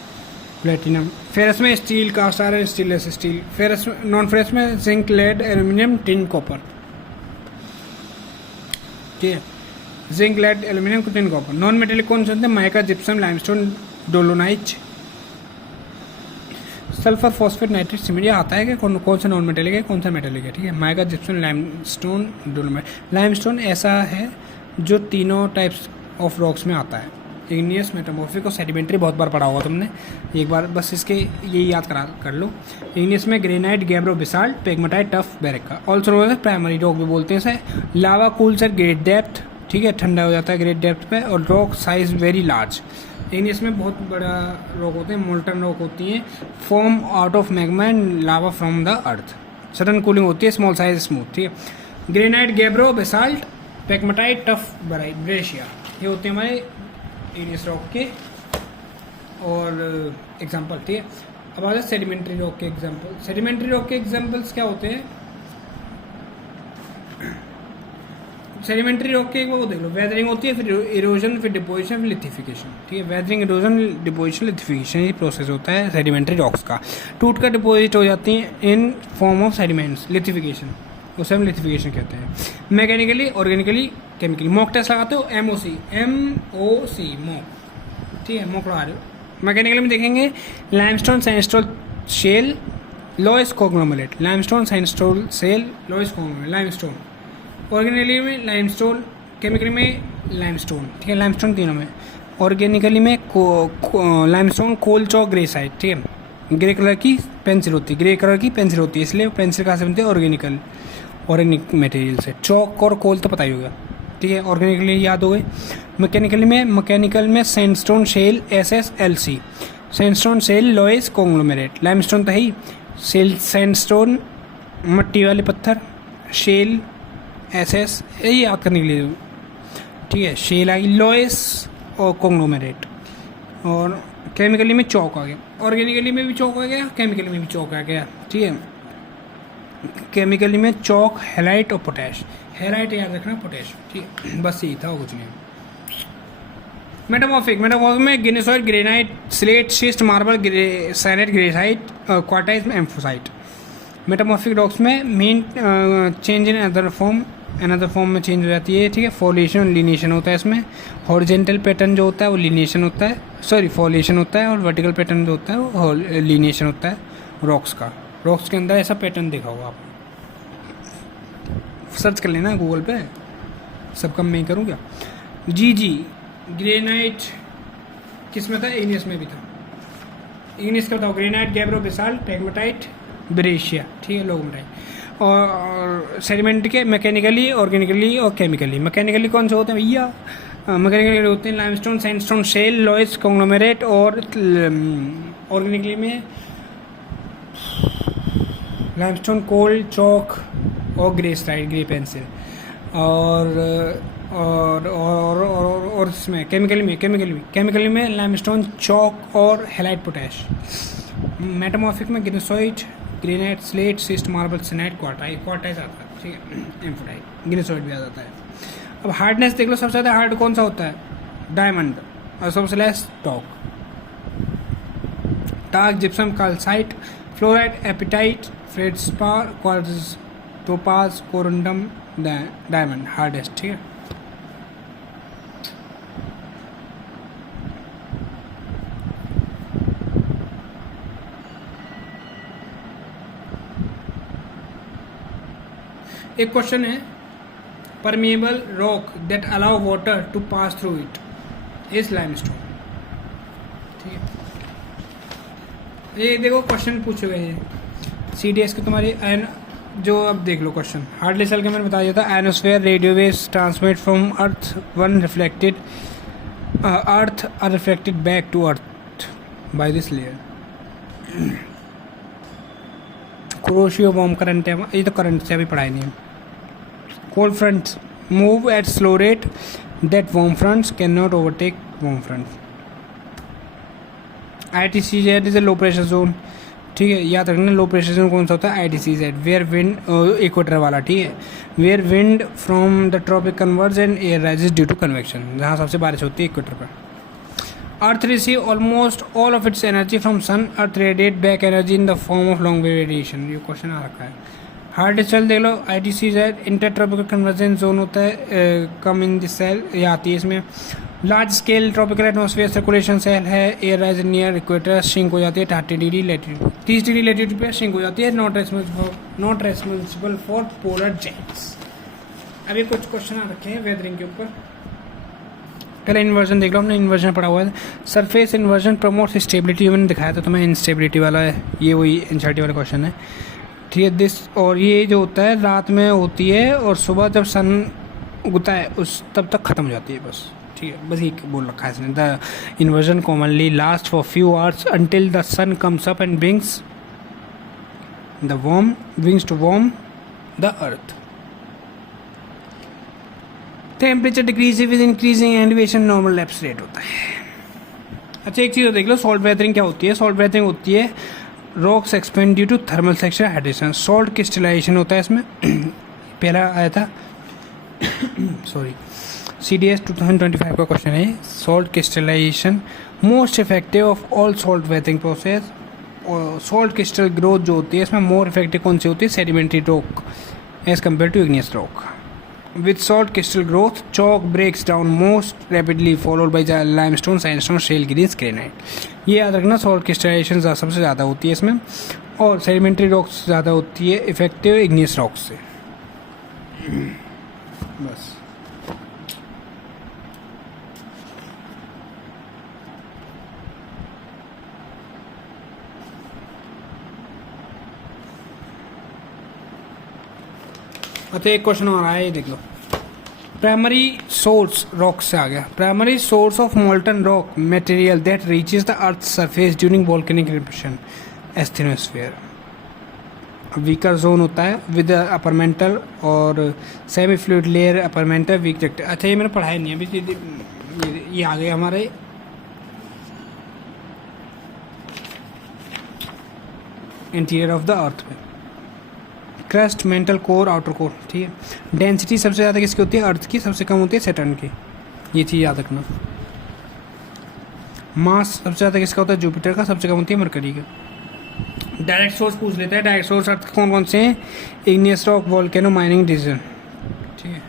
प्लेटिनम। फेरस में steel, cast iron, stainless steel. Ferrous, non ferrous में zinc, lead, aluminium, tin, copper, ठीक है। Zinc, lead, aluminium, tin, copper. Non metallic कौन से होते हैं? Mica, gypsum, limestone, dolomite, sulphur, phosphate, nitrate, cement. ये आता है कि कौन सा नॉन मेटेलिक है, कौन सा मेटेलिक है, ठीक है। Mica, gypsum, limestone, dolomite. Limestone ऐसा है जो तीनों टाइप्स ऑफ रॉक्स में आता है। इग्नियस, मेटामॉर्फिक और सेडिमेंट्री बहुत बार पढ़ा होगा तुमने, एक बार बस इसके ये याद कर लो। इग्नियस में granite, gabbro, basalt, pegmatite, tuff, breccia. Also known as primary rock भी बोलते हैं इसे। Lava cools at great depth, ठीक है, ठंडा हो जाता है ग्रेट डेप्थ पे। और rock size very large. Igneous में बहुत बड़ा रॉक होते हैं, मोल्टन रॉक होती हैं, form out of magma and lava from the earth. Sudden cooling होती है, स्मॉल साइज, स्मूथ, ठीक है। Granite, gabbro, basalt, pegmatite, tough, Brescia, ये होते हैं हमारे इग्नियस रॉक के और एग्जांपल, ठीक है। अब आ जाए सेडिमेंट्री रॉक के एग्जांपल। सेडिमेंट्री रॉक के एग्जांपल्स क्या होते हैं? सेडिमेंट्री रॉक के वो देख लो, वेदरिंग होती है, फिर इरोजन, फिर डिपोजिशन, फिर लिथिफिकेशन, ठीक है। वेदरिंग, इरोजन, डिपोजिशन, लिथिफिकेशन, ये प्रोसेस होता है सेडिमेंट्री रॉक्स का। टूट कर डिपोजिट हो जाती हैं in form of sediments, lithification, उसे हम लिथिफिकेशन कहते हैं। Mechanically, organically, chemically. Mock test लगाते हो, MOC, मॉक, ठीक है, मॉक लगा रहे हो। मैकेनिकली में देखेंगे limestone, sandstone, shale, loess conglomerate. Limestone, sandstone, shale, loess conglomerate, limestone. Organically में लाइमस्टोन, केमिकली में लाइमस्टोन, ठीक है, लाइमस्टोन तीनों में। ऑर्गेनिकली में लाइमस्टोन, कोल चॉक, ग्रेसाइट, ठीक है। ग्रे कलर की पेंसिल होती है, ग्रे कलर की पेंसिल होती है, इसलिए पेंसिल कहाँ से बनती है? ऑर्गेनिक मटेरियल से। चॉक और कोल तो पता ही होगा, ठीक है, ऑर्गेनिकली याद हो गए। मैकेनिकल में sandstone, shale, SSLC। Sandstone, shale, loess conglomerate. Limestone तो है ही, सैंडस्टोन मट्टी वाले पत्थर, शेल, SS, ये याद करने के लिए, ठीक है। शेल आ गई, लॉइस और कॉन्ग्लोमेरेट। और केमिकली में चौक आ गया, ऑर्गेनिकली में भी चौक आ गया, केमिकली में भी चौक आ गया, ठीक है। केमिकली में चौक, हेलाइट और पोटैश। हेलाइट याद रखना, पोटैश, ठीक है, बस यही था, कुछ नहीं। मेटामॉर्फिक में gneissoid, granite, slate, schist, marble, सैनेट, ग्रेसाइट, क्वार्टाइज, एम्फोसाइट। मेटामॉर्फिक रॉक्स में main change in another form में चेंज हो जाती है, ठीक है। फॉलिएशन, लीनिएशन होता है इसमें। हॉरिजेंटल पैटर्न जो होता है वो लीनिएशन होता है, फॉलिएशन होता है। और वर्टिकल पैटर्न जो होता है वो लीनिएशन होता है रॉक्स का। रॉक्स के अंदर ऐसा पैटर्न देखा होगा आप, सर्च कर लेना गूगल पे, सब कम मैं ही करूँ क्या। जी ग्रेनाइट किस में था? इग्नियस में भी था। इग्नियस का बताओ, granite, gabbro, basalt, pegmatite, breccia, ठीक है, लोगोमाइट। और सेडिमेंट के मैकेनिकली, ऑर्गेनिकली और केमिकली। मैकेनिकली कौन से होते हैं भैया? मैकेनिकली होते हैं limestone, sandstone, shale, loess conglomerate. और ऑर्गेनिकली में लाइमस्टोन, कोल, चॉक और ग्रेसाइट, ग्रे पेंसिल। और इसमें केमिकली में लाइमस्टोन, चॉक और हेलाइट, पोटैश। मेटामॉर्फिक में gneissoid, granite, slate, schist, marble, सैनेट, क्वार्टाइज आता है। ठीक है, एम्फोटाइट ग्लिसरॉइड भी आ जाता है। अब हार्डनेस देख लो, सबसे ज़्यादा हार्ड कौन सा होता है? डायमंड, और सबसे less talc, gypsum, calcite, fluoride, apatite, feldspar, quartz, topaz, corundum, diamond hardest. ठीक है, एक क्वेश्चन है, permeable rock that allow water to pass through it is limestone. ठीक है, ये देखो क्वेश्चन पूछे गए हैं CDS के तुम्हारे जो अब देख लो क्वेश्चन। हार्डली सेल के मैंने बता दिया था, ionosphere radio waves transmit from earth one reflected earth are reflected back to earth by this layer. Kuroshio warm current है, ये तो करंट से अभी पढ़ाई नहीं है। Cold fronts move at slow rate that warm fronts can not overtake warm fronts. ITCZ is a low pressure zone. ठीक है, याद रखना लो प्रेशर जोन कौन सा होता है? ITCZ, वेयर विंड इक्वेटर वाला। ठीक है, where wind from the tropic converge and air rises due to convection, जहाँ सबसे बारिश होती है इक्वेटर पर। Earth receive almost all of its energy from sun, earth radiate back energy in the form of long wave radiation. ये क्वेश्चन आ रखा है। हार्ड सेल देख लो, ITCZ इंटरट्रॉपिकल कन्वर्जन जोन होता है, कम इन दिस सेल, ये आती है इसमें। Large scale tropical atmosphere circulation cell है, air rise near equator shrink हो जाती है 30 डिग्री लेटीट्यूड, 30 डिग्री लेटीट्यूड पे श्रिंक हो जाती है, not responsible for polar jets. अभी कुछ क्वेश्चन आ रखे हैं वेदरिंग के ऊपर। पहले इन्वर्जन देख लो, हमने इन्वर्जन पढ़ा हुआ है। सरफेस इन्वर्जन प्रमोट्स स्टेबिलिटी, मैंने दिखाया था तुम्हें इंस्टेबिलिटी वाला है, ये वही एनसीईआरटी वाला क्वेश्चन है। ठीक है, दिस और ये जो होता है रात में होती है और सुबह जब सन उगता है उस तब तक खत्म हो जाती है बस। ठीक है, बस ये बोल रखा है इसने। The inversion commonly last for few hours until the sun comes up and brings the winds to warm the earth. Temperature decrease with increasing elevation, normal lapse rate होता है। अच्छा, एक चीज़ देख लो, सॉल्ट वेदरिंग क्या होती है? सॉल्ट वेदरिंग होती है rocks expand due to thermal section hydration. Salt crystallization होता है इसमें। पहला आया था सॉरी CDS 2025 का क्वेश्चन है, salt crystallization most effective of all salt weathering process. और सॉल्ट क्रिस्टल ग्रोथ जो होती है इसमें मोर इफेक्टिव कौन सी होती है? Sedimentary rock age compare to igneous rock. With salt crystal growth, chalk breaks down most rapidly, followed by the limestone, sandstone, shale, greens, granite. ये याद रखना, सॉल्ट क्रिस्टलाइजेशन सबसे ज़्यादा होती है इसमें, और सेडिमेंट्री रॉक्स ज़्यादा होती है इफेक्टिव इग्नियस रॉक्स से। बस अच्छा, एक क्वेश्चन और आया, ये देख लो। प्राइमरी सोर्स रॉक से आ गया। Primary source of molten rock material that reaches the earth surface during volcanic eruption, asthenosphere. Weaker zone होता है विद अपर मेंटल और semi fluid layer, upper mantle weak wrecked. अच्छा, ये मैंने पढ़ाई नहीं है अभी, ये आ गए हमारे इंटीरियर ऑफ द अर्थ में। Crust, mantle core, outer core. ठीक है, डेंसिटी सबसे ज़्यादा किसकी होती है? अर्थ की। सबसे कम होती है सैटर्न की, ये चीज़ याद रखना। मास सबसे ज़्यादा किसका होता है? जुपिटर का। सबसे कम होती है मरकरी का। डायरेक्ट सोर्स पूछ लेते हैं। डायरेक्ट सोर्स अर्थ कौन कौन से हैं? इग्नियस रॉक, वोल्केनो, माइनिंग, डिजन। ठीक है,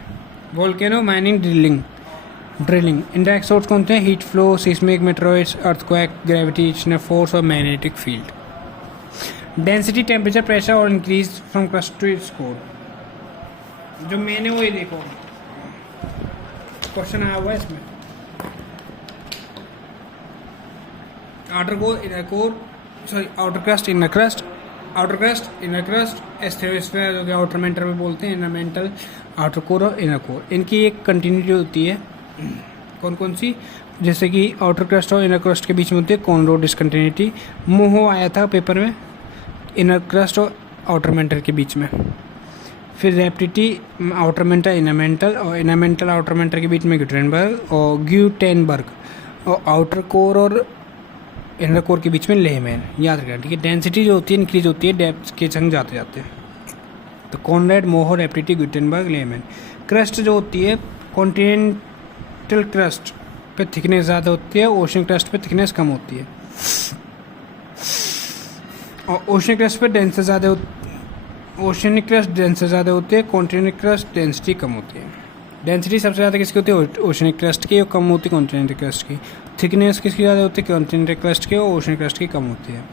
volcano, mining, drilling. Indirect source कौन से हैं? Heat flow, seismic, meteoroids, earthquake, gravitational force और magnetic field. Density, temperature, pressure और increase from crust to its core. जो मैंने वो ये देखो क्वेश्चन आया हुआ है इसमें, outer core, inner core, sorry outer crust, inner crust, outer crust, inner crust, asthenosphere जो कि आउटर मेंटल में बोलते हैं, इनर मेंटल, आउटर कोर और इनर कोर। इनकी एक कंटिन्यूटी होती है। कौन कौन सी? जैसे कि आउटर क्रस्ट और इनर क्रस्ट के बीच में होती है कॉनरोड डिसकंटिन्यूटी। मोहो आया था पेपर में, इनर क्रस्ट और आउटर मेंटल के बीच में। फिर rapidity, outer mental, inner mental, और इनर मेंटल आउटर मेंटल के बीच में ग्यूटेनबर्ग और ग्यूटेनबर्ग, और आउटर कोर और इनर कोर के बीच में लेहमैन। याद रखना, ठीक है। डेंसिटी जो होती है इंक्रीज होती है डेप्थ के संग जाते जाते। तो कॉनराड, मोहर, एप्टिटी, गुटेनबर्ग, लेमैन। क्रस्ट जो होती है, कॉन्टिनेंटल क्रस्ट पे थिकनेस ज़्यादा होती है, ओशन क्रस्ट पे थिकनेस कम होती है। और ओशनिक क्रस्ट पे डेंसिटी ज़्यादा ओशनिक क्रस्ट डेंसिटी ज़्यादा होती है, कॉन्टिनेंटल क्रस्ट डेंसिटी कम होती है। डेंसिटी सबसे ज़्यादा किसकी होती है? ओशनिक क्रस्ट की, और कम होती है कॉन्टिनेंटल क्रस्ट की। थिकनेस किसकी ज़्यादा होती है? कॉन्टिनेंटल क्रस्ट की, और ओशनिक क्रस्ट की कम होती है।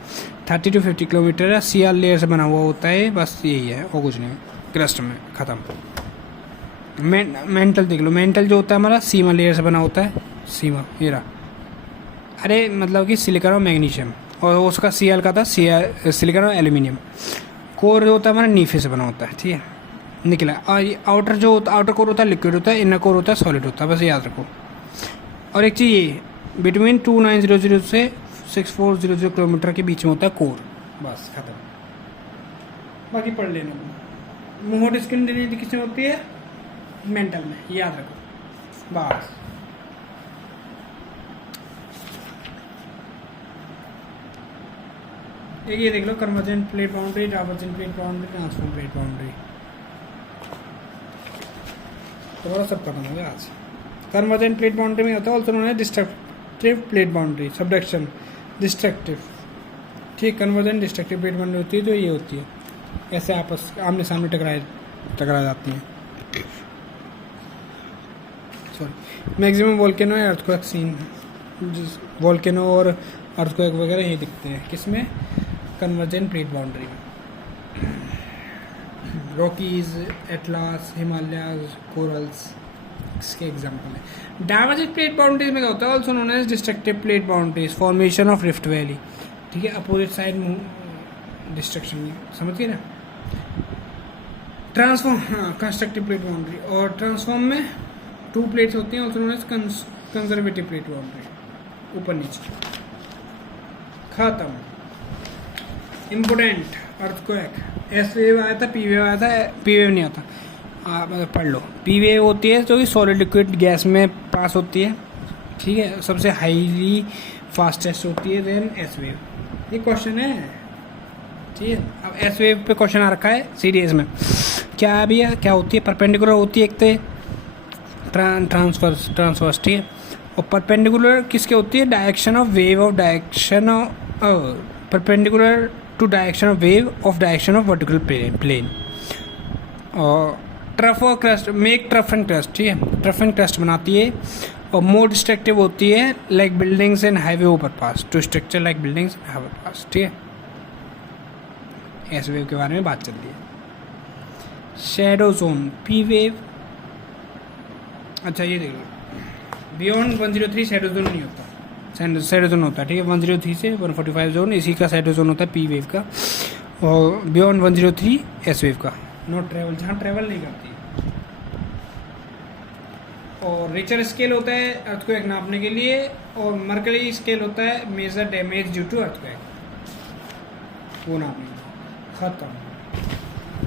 30 to 50 किलोमीटर है, सीआर लेयर से बना हुआ होता है, बस यही है और कुछ नहीं क्रस्ट में, ख़त्म। मेंटल देख लो, मेंटल जो होता है हमारा सीमा लेयर से बना होता है, सीमा ये रहा, अरे मतलब कि सिलिकॉन और मैग्नीशियम, और उसका सीएल का था सिलिकॉन और एल्यूमिनियम। कोर जो होता है हमारा नीफे से बना होता है, ठीक है, निकला। और ये आउटर जो होता है, आउटर कोर होता है लिक्विड होता है, इनर कोर होता है सॉलिड होता है, बस याद रखो। और एक चीज़ ये, बिटवीन 2900 से 6400 किलोमीटर के बीच में होता है कोर, बस खत्म। बाकी पढ़ लेना। मोहर स्किन डेंसिटी किसमें होती है? मेंटल में, याद रखो बस। एक ये देख लो, convergent plate boundary, divergent plate boundary, transform plate boundary, तो बड़ा सब खत्म हो गया आज। कन्वर्जेंट प्लेट बाउंड्री में होता है also known as destructive plate boundary, subduction, destructive, ठीक। कन्वर्जेंट डिस्ट्रक्टिव प्लेट बाउंड्री होती है जो ये होती है, ऐसे आपस आमने सामने टकरा जाती हैं। सॉरी, मैक्सिमम वोल्केनो या अर्थक्वेक सीन, वोल्केनो और अर्थक्वेक वगैरह यही दिखते हैं किसमें? कन्वर्जेंट प्लेट बाउंड्री में। रॉकीज, एटलास, हिमालयाज, कोरल्स इसके एग्जाम्पल है। डाइवर्जेंट प्लेट बाउंड्रीज में क्या होता है? Also known as destructive plate boundaries, formation of rift valley, ठीक है, अपोजिट साइड डिस्ट्रक्शन, समझ गए ना। ट्रांसफॉर्म, हाँ, कंस्ट्रक्टिव प्लेट बाउंड्री, और ट्रांसफॉर्म में 2 प्लेट्स होती हैं, also known as conservative plate boundary, ऊपर नीचे, खत्म। इम्पोर्टेंट अर्थक्वेक, एस वेव आया था, पी वेव आया था, पी वेव नहीं आता, मतलब पढ़ लो। पी वेव होती है जो कि सॉलिड लिक्विड गैस में पास होती है, ठीक है, सबसे हाईली फास्टेस्ट होती है देन एस वेव। ये क्वेश्चन है, ठीक है। अब एस वेव पे क्वेश्चन आ रखा है सीडीएस में, क्या है भैया, क्या होती है? परपेंडिकुलर होती है एक तो ट्रांसवर्स, ठीक है, और परपेंडिकुलर किसके होती है? Direction of wave of direction perpendicular to direction of wave of direction of vertical plane. और ट्रफ और crust, make trough and crust, ठीक है, ट्रफ एंड क्रस्ट बनाती है। और मोर डिस्ट्रक्टिव होती है like buildings and highway over pass, to structure like buildings and highway pass, ठीक है। एस वेव के बारे में बात चल रही है। शैडो जोन, पी वेव, अच्छा ये देखो, बियॉन्ड 103 शैडो जोन नहीं होता, शैडो जोन होता है, ठीक है, 103 से 145 जोन इसी का शैडो जोन होता है पी वेव का, और बियॉन्ड 103 एस वेव का। नॉट ट्रेवल, जहाँ ट्रेवल नहीं करती। और रिचर स्केल होता है अर्थक्वेक नापने के लिए, और मर्करी स्केल होता है major damage due to earthquake, वो नापने के। खत्म,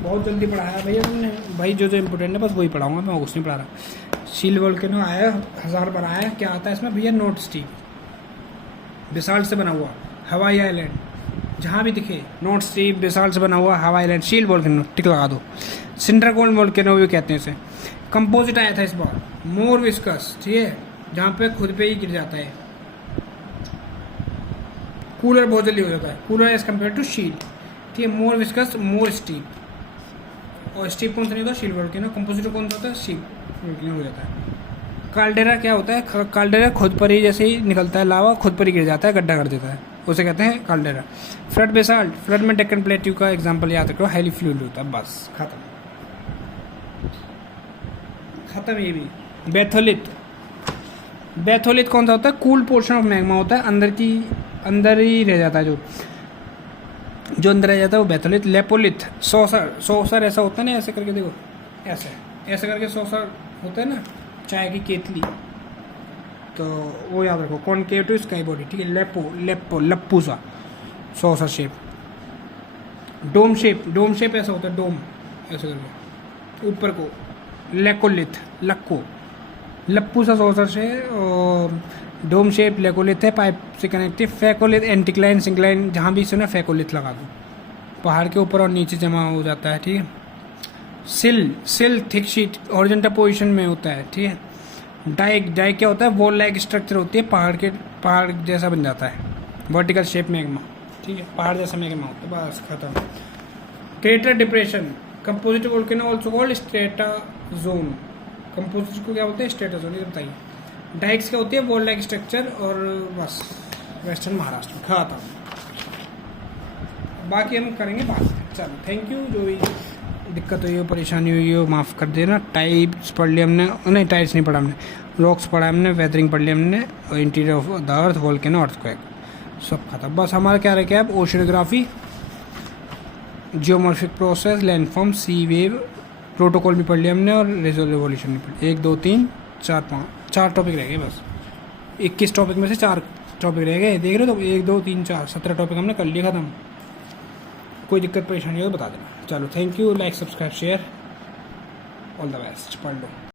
बहुत जल्दी पढ़ाया भैया तुमने भाई, जो इम्पोर्टेंट है बस वही पढ़ाऊंगा मैं, कुछ नहीं पढ़ा रहा। शील वोल्केनो आया, 1000 बार आया, क्या आता है इसमें भैया? नोट स्टीप, बेसाल्ट से बना हुआ, हवाई आइलैंड, जहाँ भी दिखे नोट स्टीप, बेसाल्ट से बना हुआ हवाई आइलैंड, शील वोल्केनो, टिक लगा दो। सिंड्राकोन वोल्केनो भी कहते हैं इसे। कंपोजिट आया था इस बार, मोर विस्कस, ठीक है, जहाँ पे खुद पे ही गिर जाता है। कूलर बहुत जल्दी हो जाता है, कूलर एज कम्पेयर टू शील, ठीक है। मोर विस्कस, मोर स्टीप, और स्टीप कौन सा नहीं होता? शील वोल्केनो। कंपोजिट कौन सा होता है? शील वोल्केनो हो जाता है। काल्डेरा क्या होता है? काल्डेरा खुद पर ही जैसे ही निकलता है लावा, खुद पर ही गिर जाता है, गड्ढा कर देता है, उसे कहते हैं काल्डेरा। फ्लड बेसाल्ट, फ्लड में डेक्कन प्लेट्यू का एग्जांपल याद रखो, हाईली फ्लूइड होता है, बस खत्म। ये भी। बैथोलिथ, बैथोलिथ कौन सा होता है? कूल पोर्शन ऑफ मैग्मा होता है, अंदर ही रह जाता है, जो अंदर रह जाता है वो बैथोलिथ। लेपोलिथ, सॉसर ऐसा होता है ना, ऐसे करके देखो, ऐसे करके सॉसर होता है ना, चाय की केतली, तो वो याद रखो, कॉनकेव टू स्काई बॉडी, ठीक है। लप्पू सा सॉसर शेप। डोम शेप ऐसा होता है, डोम ऐसे करके ऊपर को। लेकोलिथ, लप्पू सा सॉसर से, और डोम शेप लेकोलिथ है, पाइप से कनेक्टिव। फैकोलिथ, एंटिक्लाइन सिंक्लाइन, जहाँ भी सुना फैकोलिथ लगा दो, पहाड़ के ऊपर और नीचे जमा हो जाता है, ठीक है। सिल थिक शीट हॉरिजॉन्टल पोजीशन में होता है, ठीक है। डाइक क्या होता है, वॉल लाइक स्ट्रक्चर होती है, पहाड़ जैसा बन जाता है, वर्टिकल शेप मैग्मा, ठीक है, पहाड़ जैसा मैग्मा होता है, बस खत्म। Crater depression, composite volcano also called strata zone. Composite को क्या बोलते हैं, स्ट्रेटा जोन, ये बताइए। डाइक्स क्या होती है, वॉल लाइक स्ट्रक्चर, और बस वेस्टर्न महाराष्ट्र में खत्म। बाकी हम करेंगे बाद में। चलो थैंक यू। जो भी दिक्कत हुई हो, परेशानी हुई हो, माफ़ कर देना। टाइप्स पढ़ लिया हमने, नहीं टाइप्स नहीं पढ़ा हमने, रॉक्स पढ़ा हमने, वेदरिंग पढ़ लिया हमने, और interior of the earth, volcano, earthquake, सब खत्म। बस हमारा क्या रह गया अब, ओशनोग्राफी, जियोमॉर्फिक प्रोसेस, लैंडफॉर्म, सी वेव, प्रोटोकॉल भी पढ़ लिया हमने, और रेवोल्यूशन भी पढ़ी। 1 2 3 4 5 4 टॉपिक रह गए बस। 21 टॉपिक में से 4 टॉपिक रह गए, देख रहे हो तो 1 2 3 4 17 टॉपिक हमने कर लिया खत्म। कोई दिक्कत परेशानी हो तो बता देना। चलो thank you, like subscribe share, all the best, पढ़ लो।